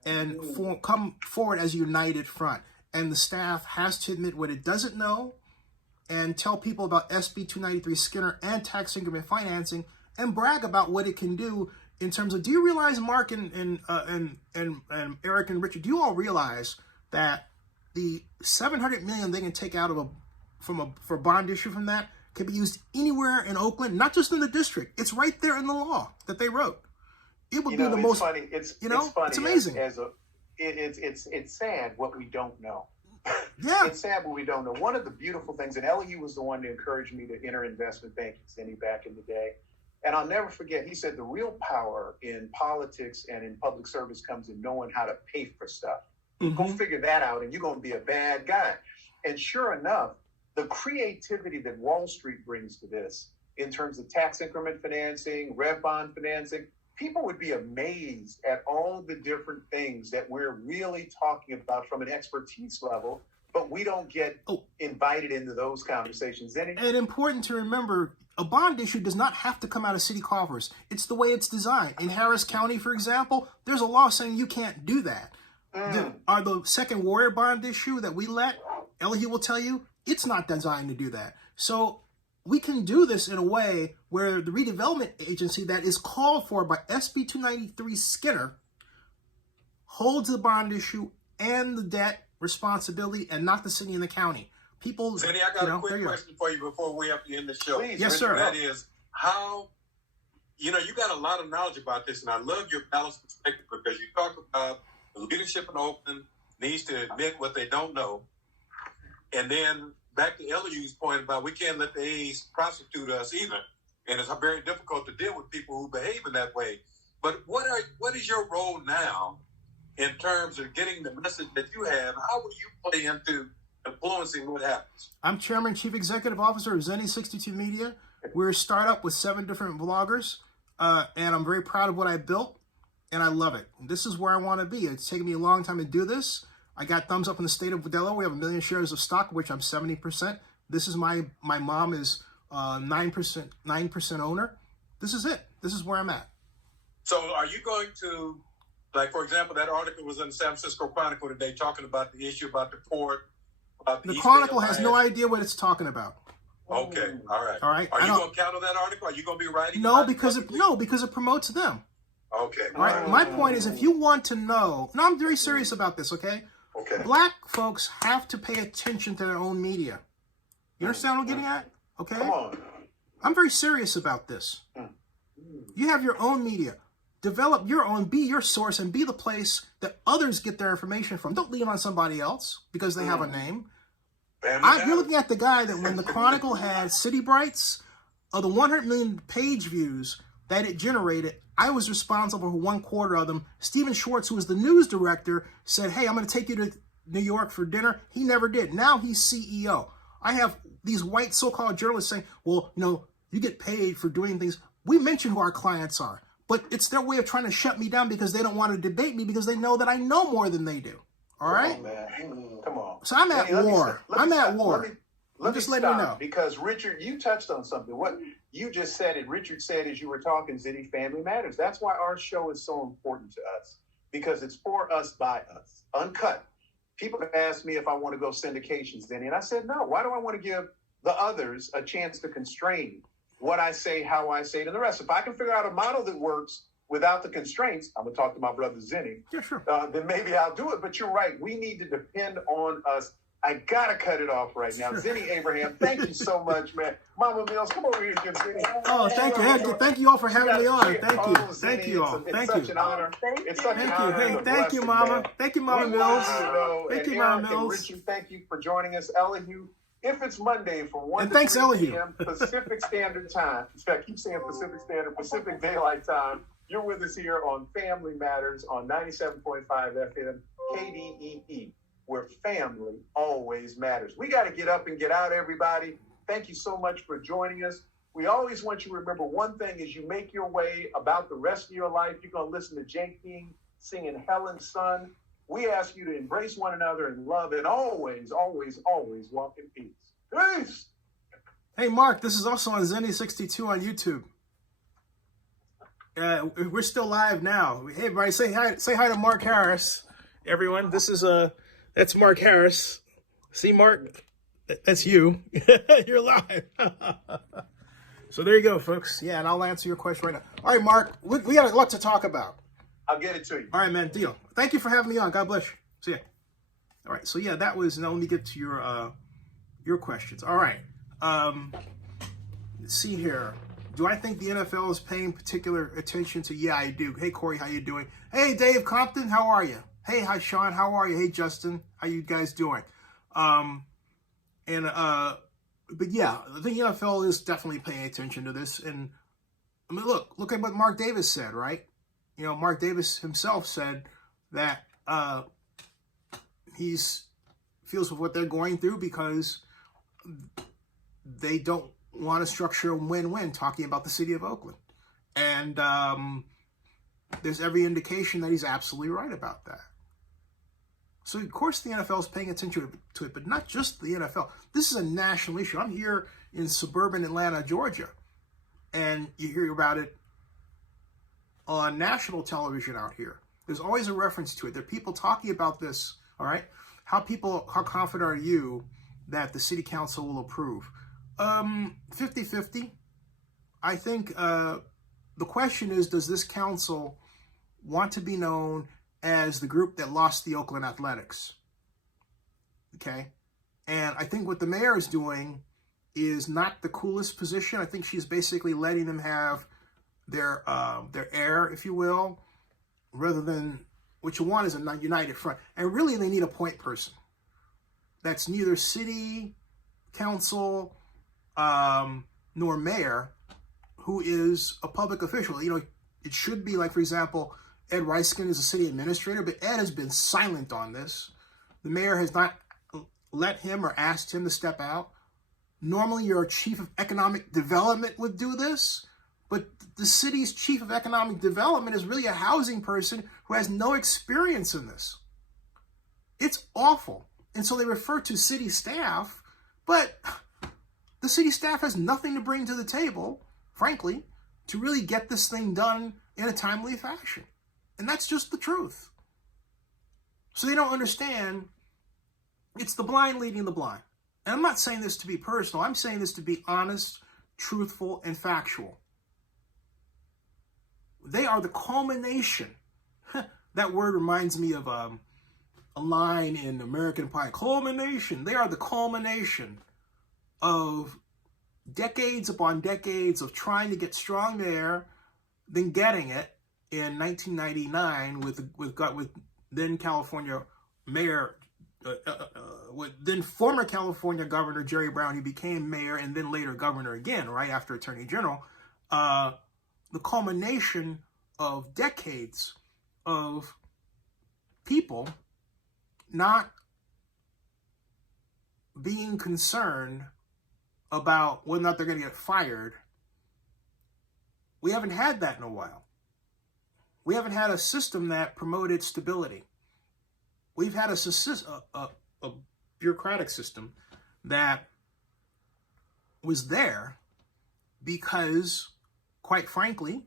and come forward as a united front. And the staff has to admit what it doesn't know and tell people about SB 293 Skinner and tax increment financing and brag about what it can do in terms of, do you realize, Mark and Eric and Richard, do you all realize that the $700 million they can take out of for a bond issue from that can be used anywhere in Oakland, not just in the district. It's right there in the law that they wrote. It would be the most funny. It's funny. It's amazing. It's sad what we don't know. Yeah. It's sad what we don't know. One of the beautiful things, and LU was the one to encourage me to enter investment banking, Zenny, back in the day. And I'll never forget, he said the real power in politics and in public service comes in knowing how to pay for stuff. Go figure that out, and you're going to be a bad guy. And sure enough, the creativity that Wall Street brings to this in terms of tax increment financing, rev bond financing, people would be amazed at all the different things that we're really talking about from an expertise level, but we don't get invited into those conversations. And important to remember, a bond issue does not have to come out of city coffers. It's the way it's designed. In Harris County, for example, there's a law saying you can't do that. The second Warrior bond issue that we let, LU will tell you, it's not designed to do that. So we can do this in a way where the redevelopment agency that is called for by SB 293 Skinner holds the bond issue and the debt responsibility and not the city and the county. People, Zenny, I got a quick question for you before we have to end the show. Please, yes, sir. That is how, you got a lot of knowledge about this, and I love your balanced perspective because you talk about the leadership in Oakland needs to admit what they don't know. And then back to LU's point about we can't let the A's prostitute us either. And it's very difficult to deal with people who behave in that way. But what is your role now in terms of getting the message that you have? How will you play into influencing what happens? I'm Chairman and Chief Executive Officer of Zenny 62 Media. We're a startup with 7 different vloggers, and I'm very proud of what I built, and I love it. This is where I want to be. It's taken me a long time to do this. I got thumbs up in the state of Delaware. We have 1 million shares of stock, which I'm 70%. This is my mom is 9% owner. This is it. This is where I'm at. So are you going to, like, for example, that article was in the San Francisco Chronicle today talking about the issue about the port. About The East Chronicle Bay has no idea what it's talking about. Okay, all right. All right. Are you going to counter that article? Are you going to be writing? No, because it promotes them. Okay. All right. My point is, if you want to know, no, I'm very serious about this. Okay. Okay. Black folks have to pay attention to their own media. You understand what I'm getting at? Okay. Come on. I'm very serious about this. You have your own media. Develop your own, be your source, and be the place that others get their information from. Don't lean on somebody else because they have a name. You're looking at the guy that when the Chronicle had City Brights, of the 100 million page views that it generated, I was responsible for 1/4 of them. Stephen Schwartz, who was the news director, said, hey, I'm going to take you to New York for dinner. He never did. Now he's CEO. I have these white so-called journalists saying, well, you get paid for doing things. We mention who our clients are, but it's their way of trying to shut me down because they don't want to debate me because they know that I know more than they do. All right? Come on. So I'm at war. I'm at war. Let me just letting you know. Because Richard, you touched on something. What you just said, and Richard said as you were talking, Zenny, family matters. That's why our show is so important to us, because it's for us, by us, uncut. People have asked me if I want to go syndication, Zenny, and I said no. Why do I want to give the others a chance to constrain what I say, how I say it, and the rest? If I can figure out a model that works without the constraints, I'm going to talk to my brother Zenny, Yeah, sure. then maybe I'll do it. But you're right. We need to depend on us. I got to cut it off right now. Sure. Zenny Abraham, thank you so much, man. Mama Mills, come over here and give Zenny. Oh, thank you. Thank you all for having me on. Thank you. Oh, Thank Zenny, you all. It's Thank such you. an honor. It's such an Thank you. honor. Hey, and a thank you, blessing, Mama. man. Thank you, Mama We Mills. love you, Thank and you, Mama Eric and Mills. Richie, thank you for joining us. Elihu, if it's Monday from 1 And to thanks, 3 Elihu. p.m. Pacific Standard Time. In fact, I keep saying Pacific Standard, Pacific Daylight Time. You're with us here on Family Matters on 97.5 FM KDEE, where family always matters. We got to get up and get out, everybody. Thank you so much for joining us. We always want you to remember one thing: as you make your way about the rest of your life, you're going to listen to Jen King singing Helen's Son. We ask you to embrace one another in love and always, always, always walk in peace. Peace! Hey, Mark, this is also on Zenny62 on YouTube. We're still live now. Hey, everybody, say hi to Mark Harris. Everyone, this is that's Mark Harris. See, Mark, that's you. You're live. So there you go, folks. Yeah, and I'll answer your question right now. All right, Mark, we got a lot to talk about. I'll get it to you. All right, man, deal. Thank you for having me on. God bless you. See ya. All right, so yeah, that was, now let me get to your questions. All right. Let's see here. Do I think the NFL is paying particular attention to? Yeah, I do. Hey, Corey, how you doing? Hey, Dave Compton, how are you? Hey, hi, Sean, how are you? Hey, Justin, how you guys doing? But yeah, I think the NFL is definitely paying attention to this. And I mean, look at what Mark Davis said, right? You know, Mark Davis himself said that he feels with what they're going through because they don't want to structure a win-win, talking about the city of Oakland. And there's every indication that he's absolutely right about that. So, of course, the NFL is paying attention to it, but not just the NFL. This is a national issue. I'm here in suburban Atlanta, Georgia, and you hear about it on national television out here. There's always a reference to it. There are people talking about this, all right? How confident are you that the city council will approve? 50-50. I think the question is, does this council want to be known as the group that lost the Oakland Athletics? Okay? And I think what the mayor is doing is not the coolest position. I think she's basically letting them have their air, if you will, rather than what you want is a united front. And really, they need a point person. That's neither city council nor mayor, who is a public official. You know, it should be like, for example, Ed Reiskin is a city administrator, but Ed has been silent on this. The mayor has not let him or asked him to step out. normally your chief of economic development would do this, but the city's chief of economic development is really a housing person who has no experience in this. It's awful. And so they refer to city staff, but the city staff has nothing to bring to the table, frankly, to really get this thing done in a timely fashion. And that's just the truth. So they don't understand it's the blind leading the blind. And I'm not saying this to be personal. I'm saying this to be honest, truthful, and factual. They are the culmination. That word reminds me of a line in American Pie. Culmination. They are the culmination of decades upon decades of trying to get strong mayor, then getting it in 1999 with then California mayor, with then former California Governor Jerry Brown, who became mayor and then later governor again, right after Attorney General. The culmination of decades of people not being concerned about whether or not they're going to get fired. We haven't had that in a while. We haven't had a system that promoted stability. We've had a bureaucratic system that was there because, quite frankly,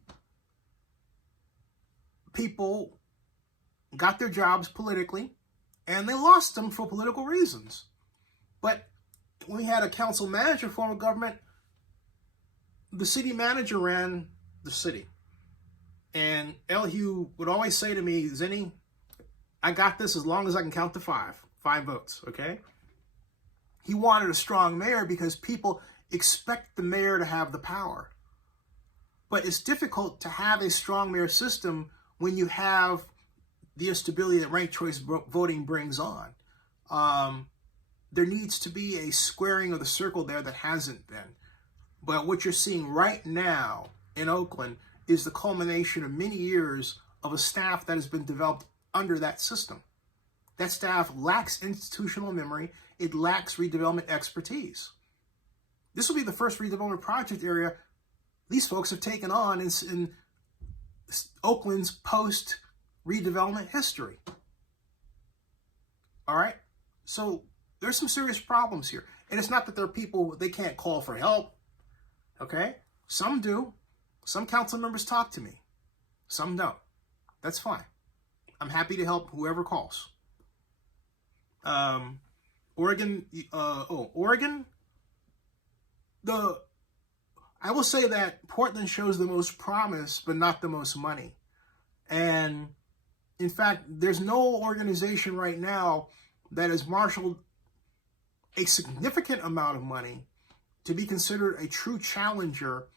people got their jobs politically and they lost them for political reasons. But when we had a council manager form of government, the city manager ran the city. And Elihu would always say to me, Zenny, I got this as long as I can count to five votes, okay? He wanted a strong mayor because people expect the mayor to have the power. But it's difficult to have a strong mayor system when you have the instability that ranked choice voting brings on. There needs to be a squaring of the circle there that hasn't been. But what you're seeing right now in Oakland is the culmination of many years of a staff that has been developed under that system. That staff lacks institutional memory. It lacks redevelopment expertise. This will be the first redevelopment project area these folks have taken on in Oakland's post-redevelopment history. All right? So there's some serious problems here. And it's not that there are people, they can't call for help. Okay? Some do. Some council members talk to me. Some don't. That's fine. I'm happy to help whoever calls. Oregon, I will say that Portland shows the most promise, but not the most money. And in fact, there's no organization right now that has marshaled a significant amount of money to be considered a true challenger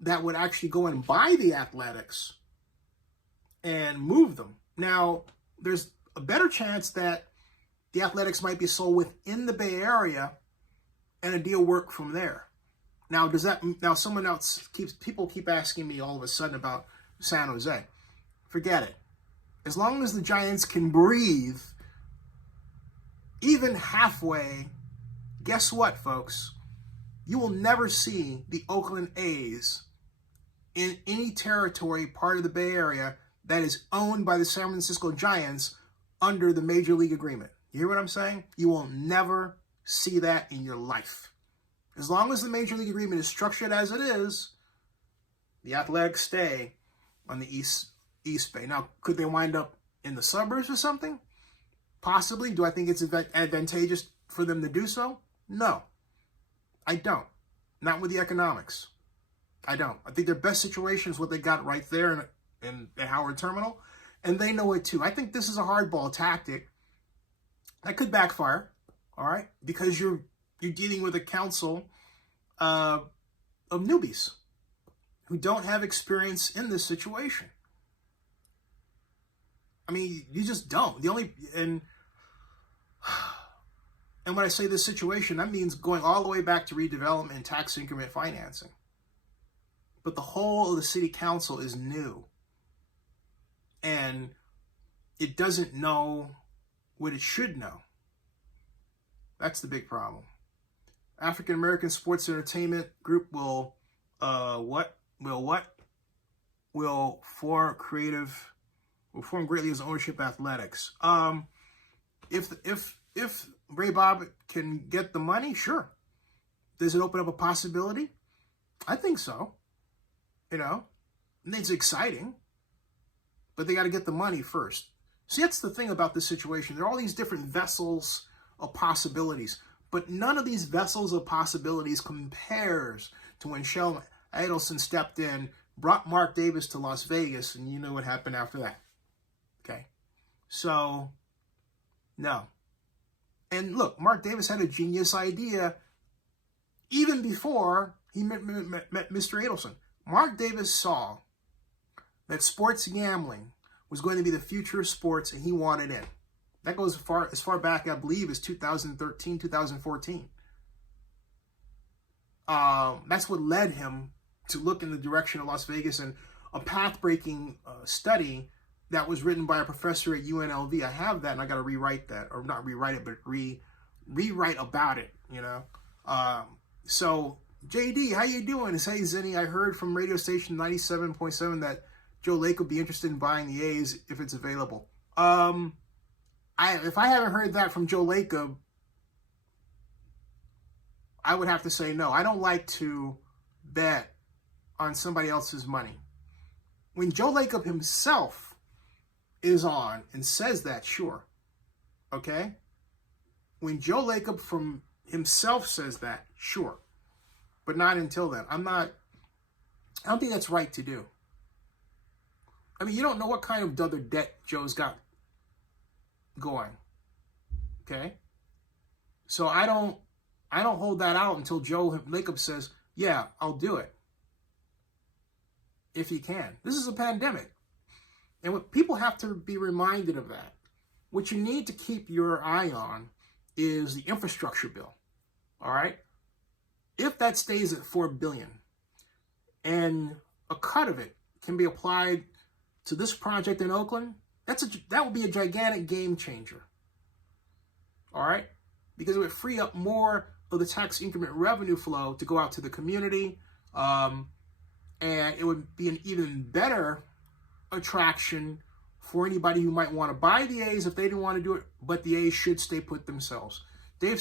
that would actually go and buy the Athletics and move them. Now, there's a better chance that the Athletics might be sold within the Bay Area and a deal work from there. Now, someone else people keep asking me all of a sudden about San Jose. Forget it. As long as the Giants can breathe, even halfway, guess what, folks? You will never see the Oakland A's in any territory part of the Bay Area that is owned by the San Francisco Giants under the Major League Agreement. You hear what I'm saying? You will never see that in your life. As long as the Major League Agreement is structured as it is, the Athletics stay on the East Bay. Now, could they wind up in the suburbs or something? Possibly. Do I think it's advantageous for them to do so? No, I don't. Not with the economics. I don't. I think their best situation is what they got right there in Howard Terminal, and they know it too. I think this is a hardball tactic that could backfire, all right, because you're dealing with a council of newbies who don't have experience in this situation. I mean, you just don't. And when I say this situation, that means going all the way back to redevelopment and tax increment financing. But the whole of the city council is new. And it doesn't know what it should know. That's the big problem. African American Sports Entertainment Group will form greatly as ownership athletics. If Ray Bob can get the money, sure. Does it open up a possibility? I think so. You know, it's exciting, but they got to get the money first. See, that's the thing about this situation. There are all these different vessels of possibilities, but none of these vessels of possibilities compares to when Sheldon Adelson stepped in, brought Mark Davis to Las Vegas, and you know what happened after that. Okay, so no. And look, Mark Davis had a genius idea even before he met Mr. Adelson. Mark Davis saw that sports gambling was going to be the future of sports, and he wanted in. That goes as far back, I believe, as 2013, 2014. That's what led him to look in the direction of Las Vegas, and a path-breaking study that was written by a professor at UNLV. I have that, and I got to rewrite that, or not rewrite it, but rewrite about it. You know. So JD, how you doing? Hey Zenny, I heard from radio station 97.7 that Joe Lake would be interested in buying the A's if it's available. If I haven't heard that from Joe Lacob, I would have to say no. I don't like to bet on somebody else's money. When Joe Lacob himself is on and says that, sure. Okay? When Joe Lacob from himself says that, sure. But not until then. I don't think that's right to do. I mean, you don't know what kind of other debt Joe's got going. Okay? So I don't hold that out until Joe Lacob says, yeah, I'll do it. If he can. This is a pandemic. And what people have to be reminded of that. What you need to keep your eye on is the infrastructure bill. All right? If that stays at $4 billion and a cut of it can be applied to this project in Oakland, that would be a gigantic game changer. All right? Because it would free up more of the tax increment revenue flow to go out to the community. And it would be an even better attraction for anybody who might want to buy the A's if they didn't want to do it, but the A's should stay put themselves. Dave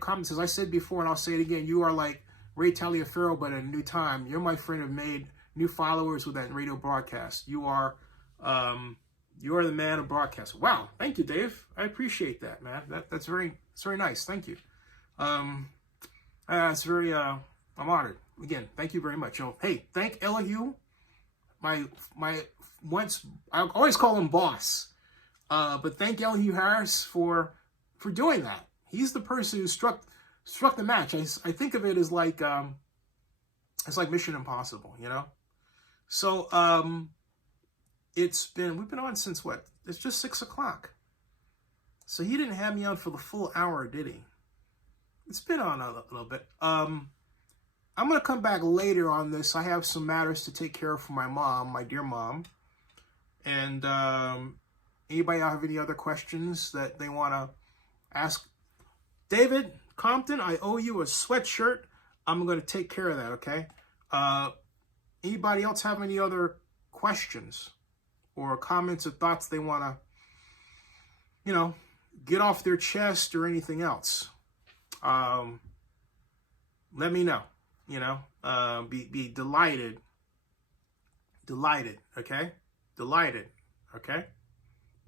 comments, as I said before, and I'll say it again, you are like Ray Taliaferro, but at a new time. You're my friend, have made new followers with that radio broadcast. You are the man of broadcast. Wow, thank you, Dave. I appreciate that, man. That's very nice. Thank you. It's very I'm honored. Again, thank you very much. Hey, thank Elihu, my once, I always call him boss, but thank Elihu Harris for doing that. He's the person who struck the match. I think of it as like it's like Mission Impossible, you know. So we've been on since what? It's just 6 o'clock. So he didn't have me on for the full hour, did he? It's been on a little bit. I'm going to come back later on this. I have some matters to take care of for my mom, my dear mom. And anybody have any other questions that they want to ask? David Compton, I owe you a sweatshirt. I'm going to take care of that, okay? Anybody else have any other questions or comments or thoughts they want to, get off their chest or anything else? Let me know. Be delighted, okay? Delighted, okay?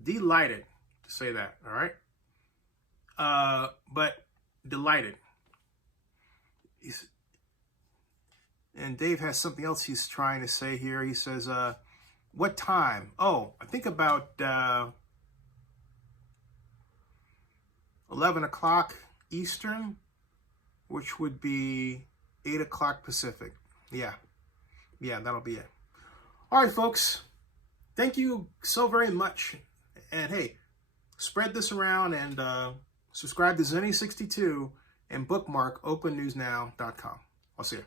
Delighted to say that, all right? But delighted. And Dave has something else he's trying to say here. He says, what time? Oh, I think about 11 o'clock Eastern, which would be 8 o'clock Pacific. Yeah, that'll be it. All right, folks. Thank you so very much. And hey, spread this around and subscribe to Zenny62 and bookmark opennewsnow.com. I'll see you.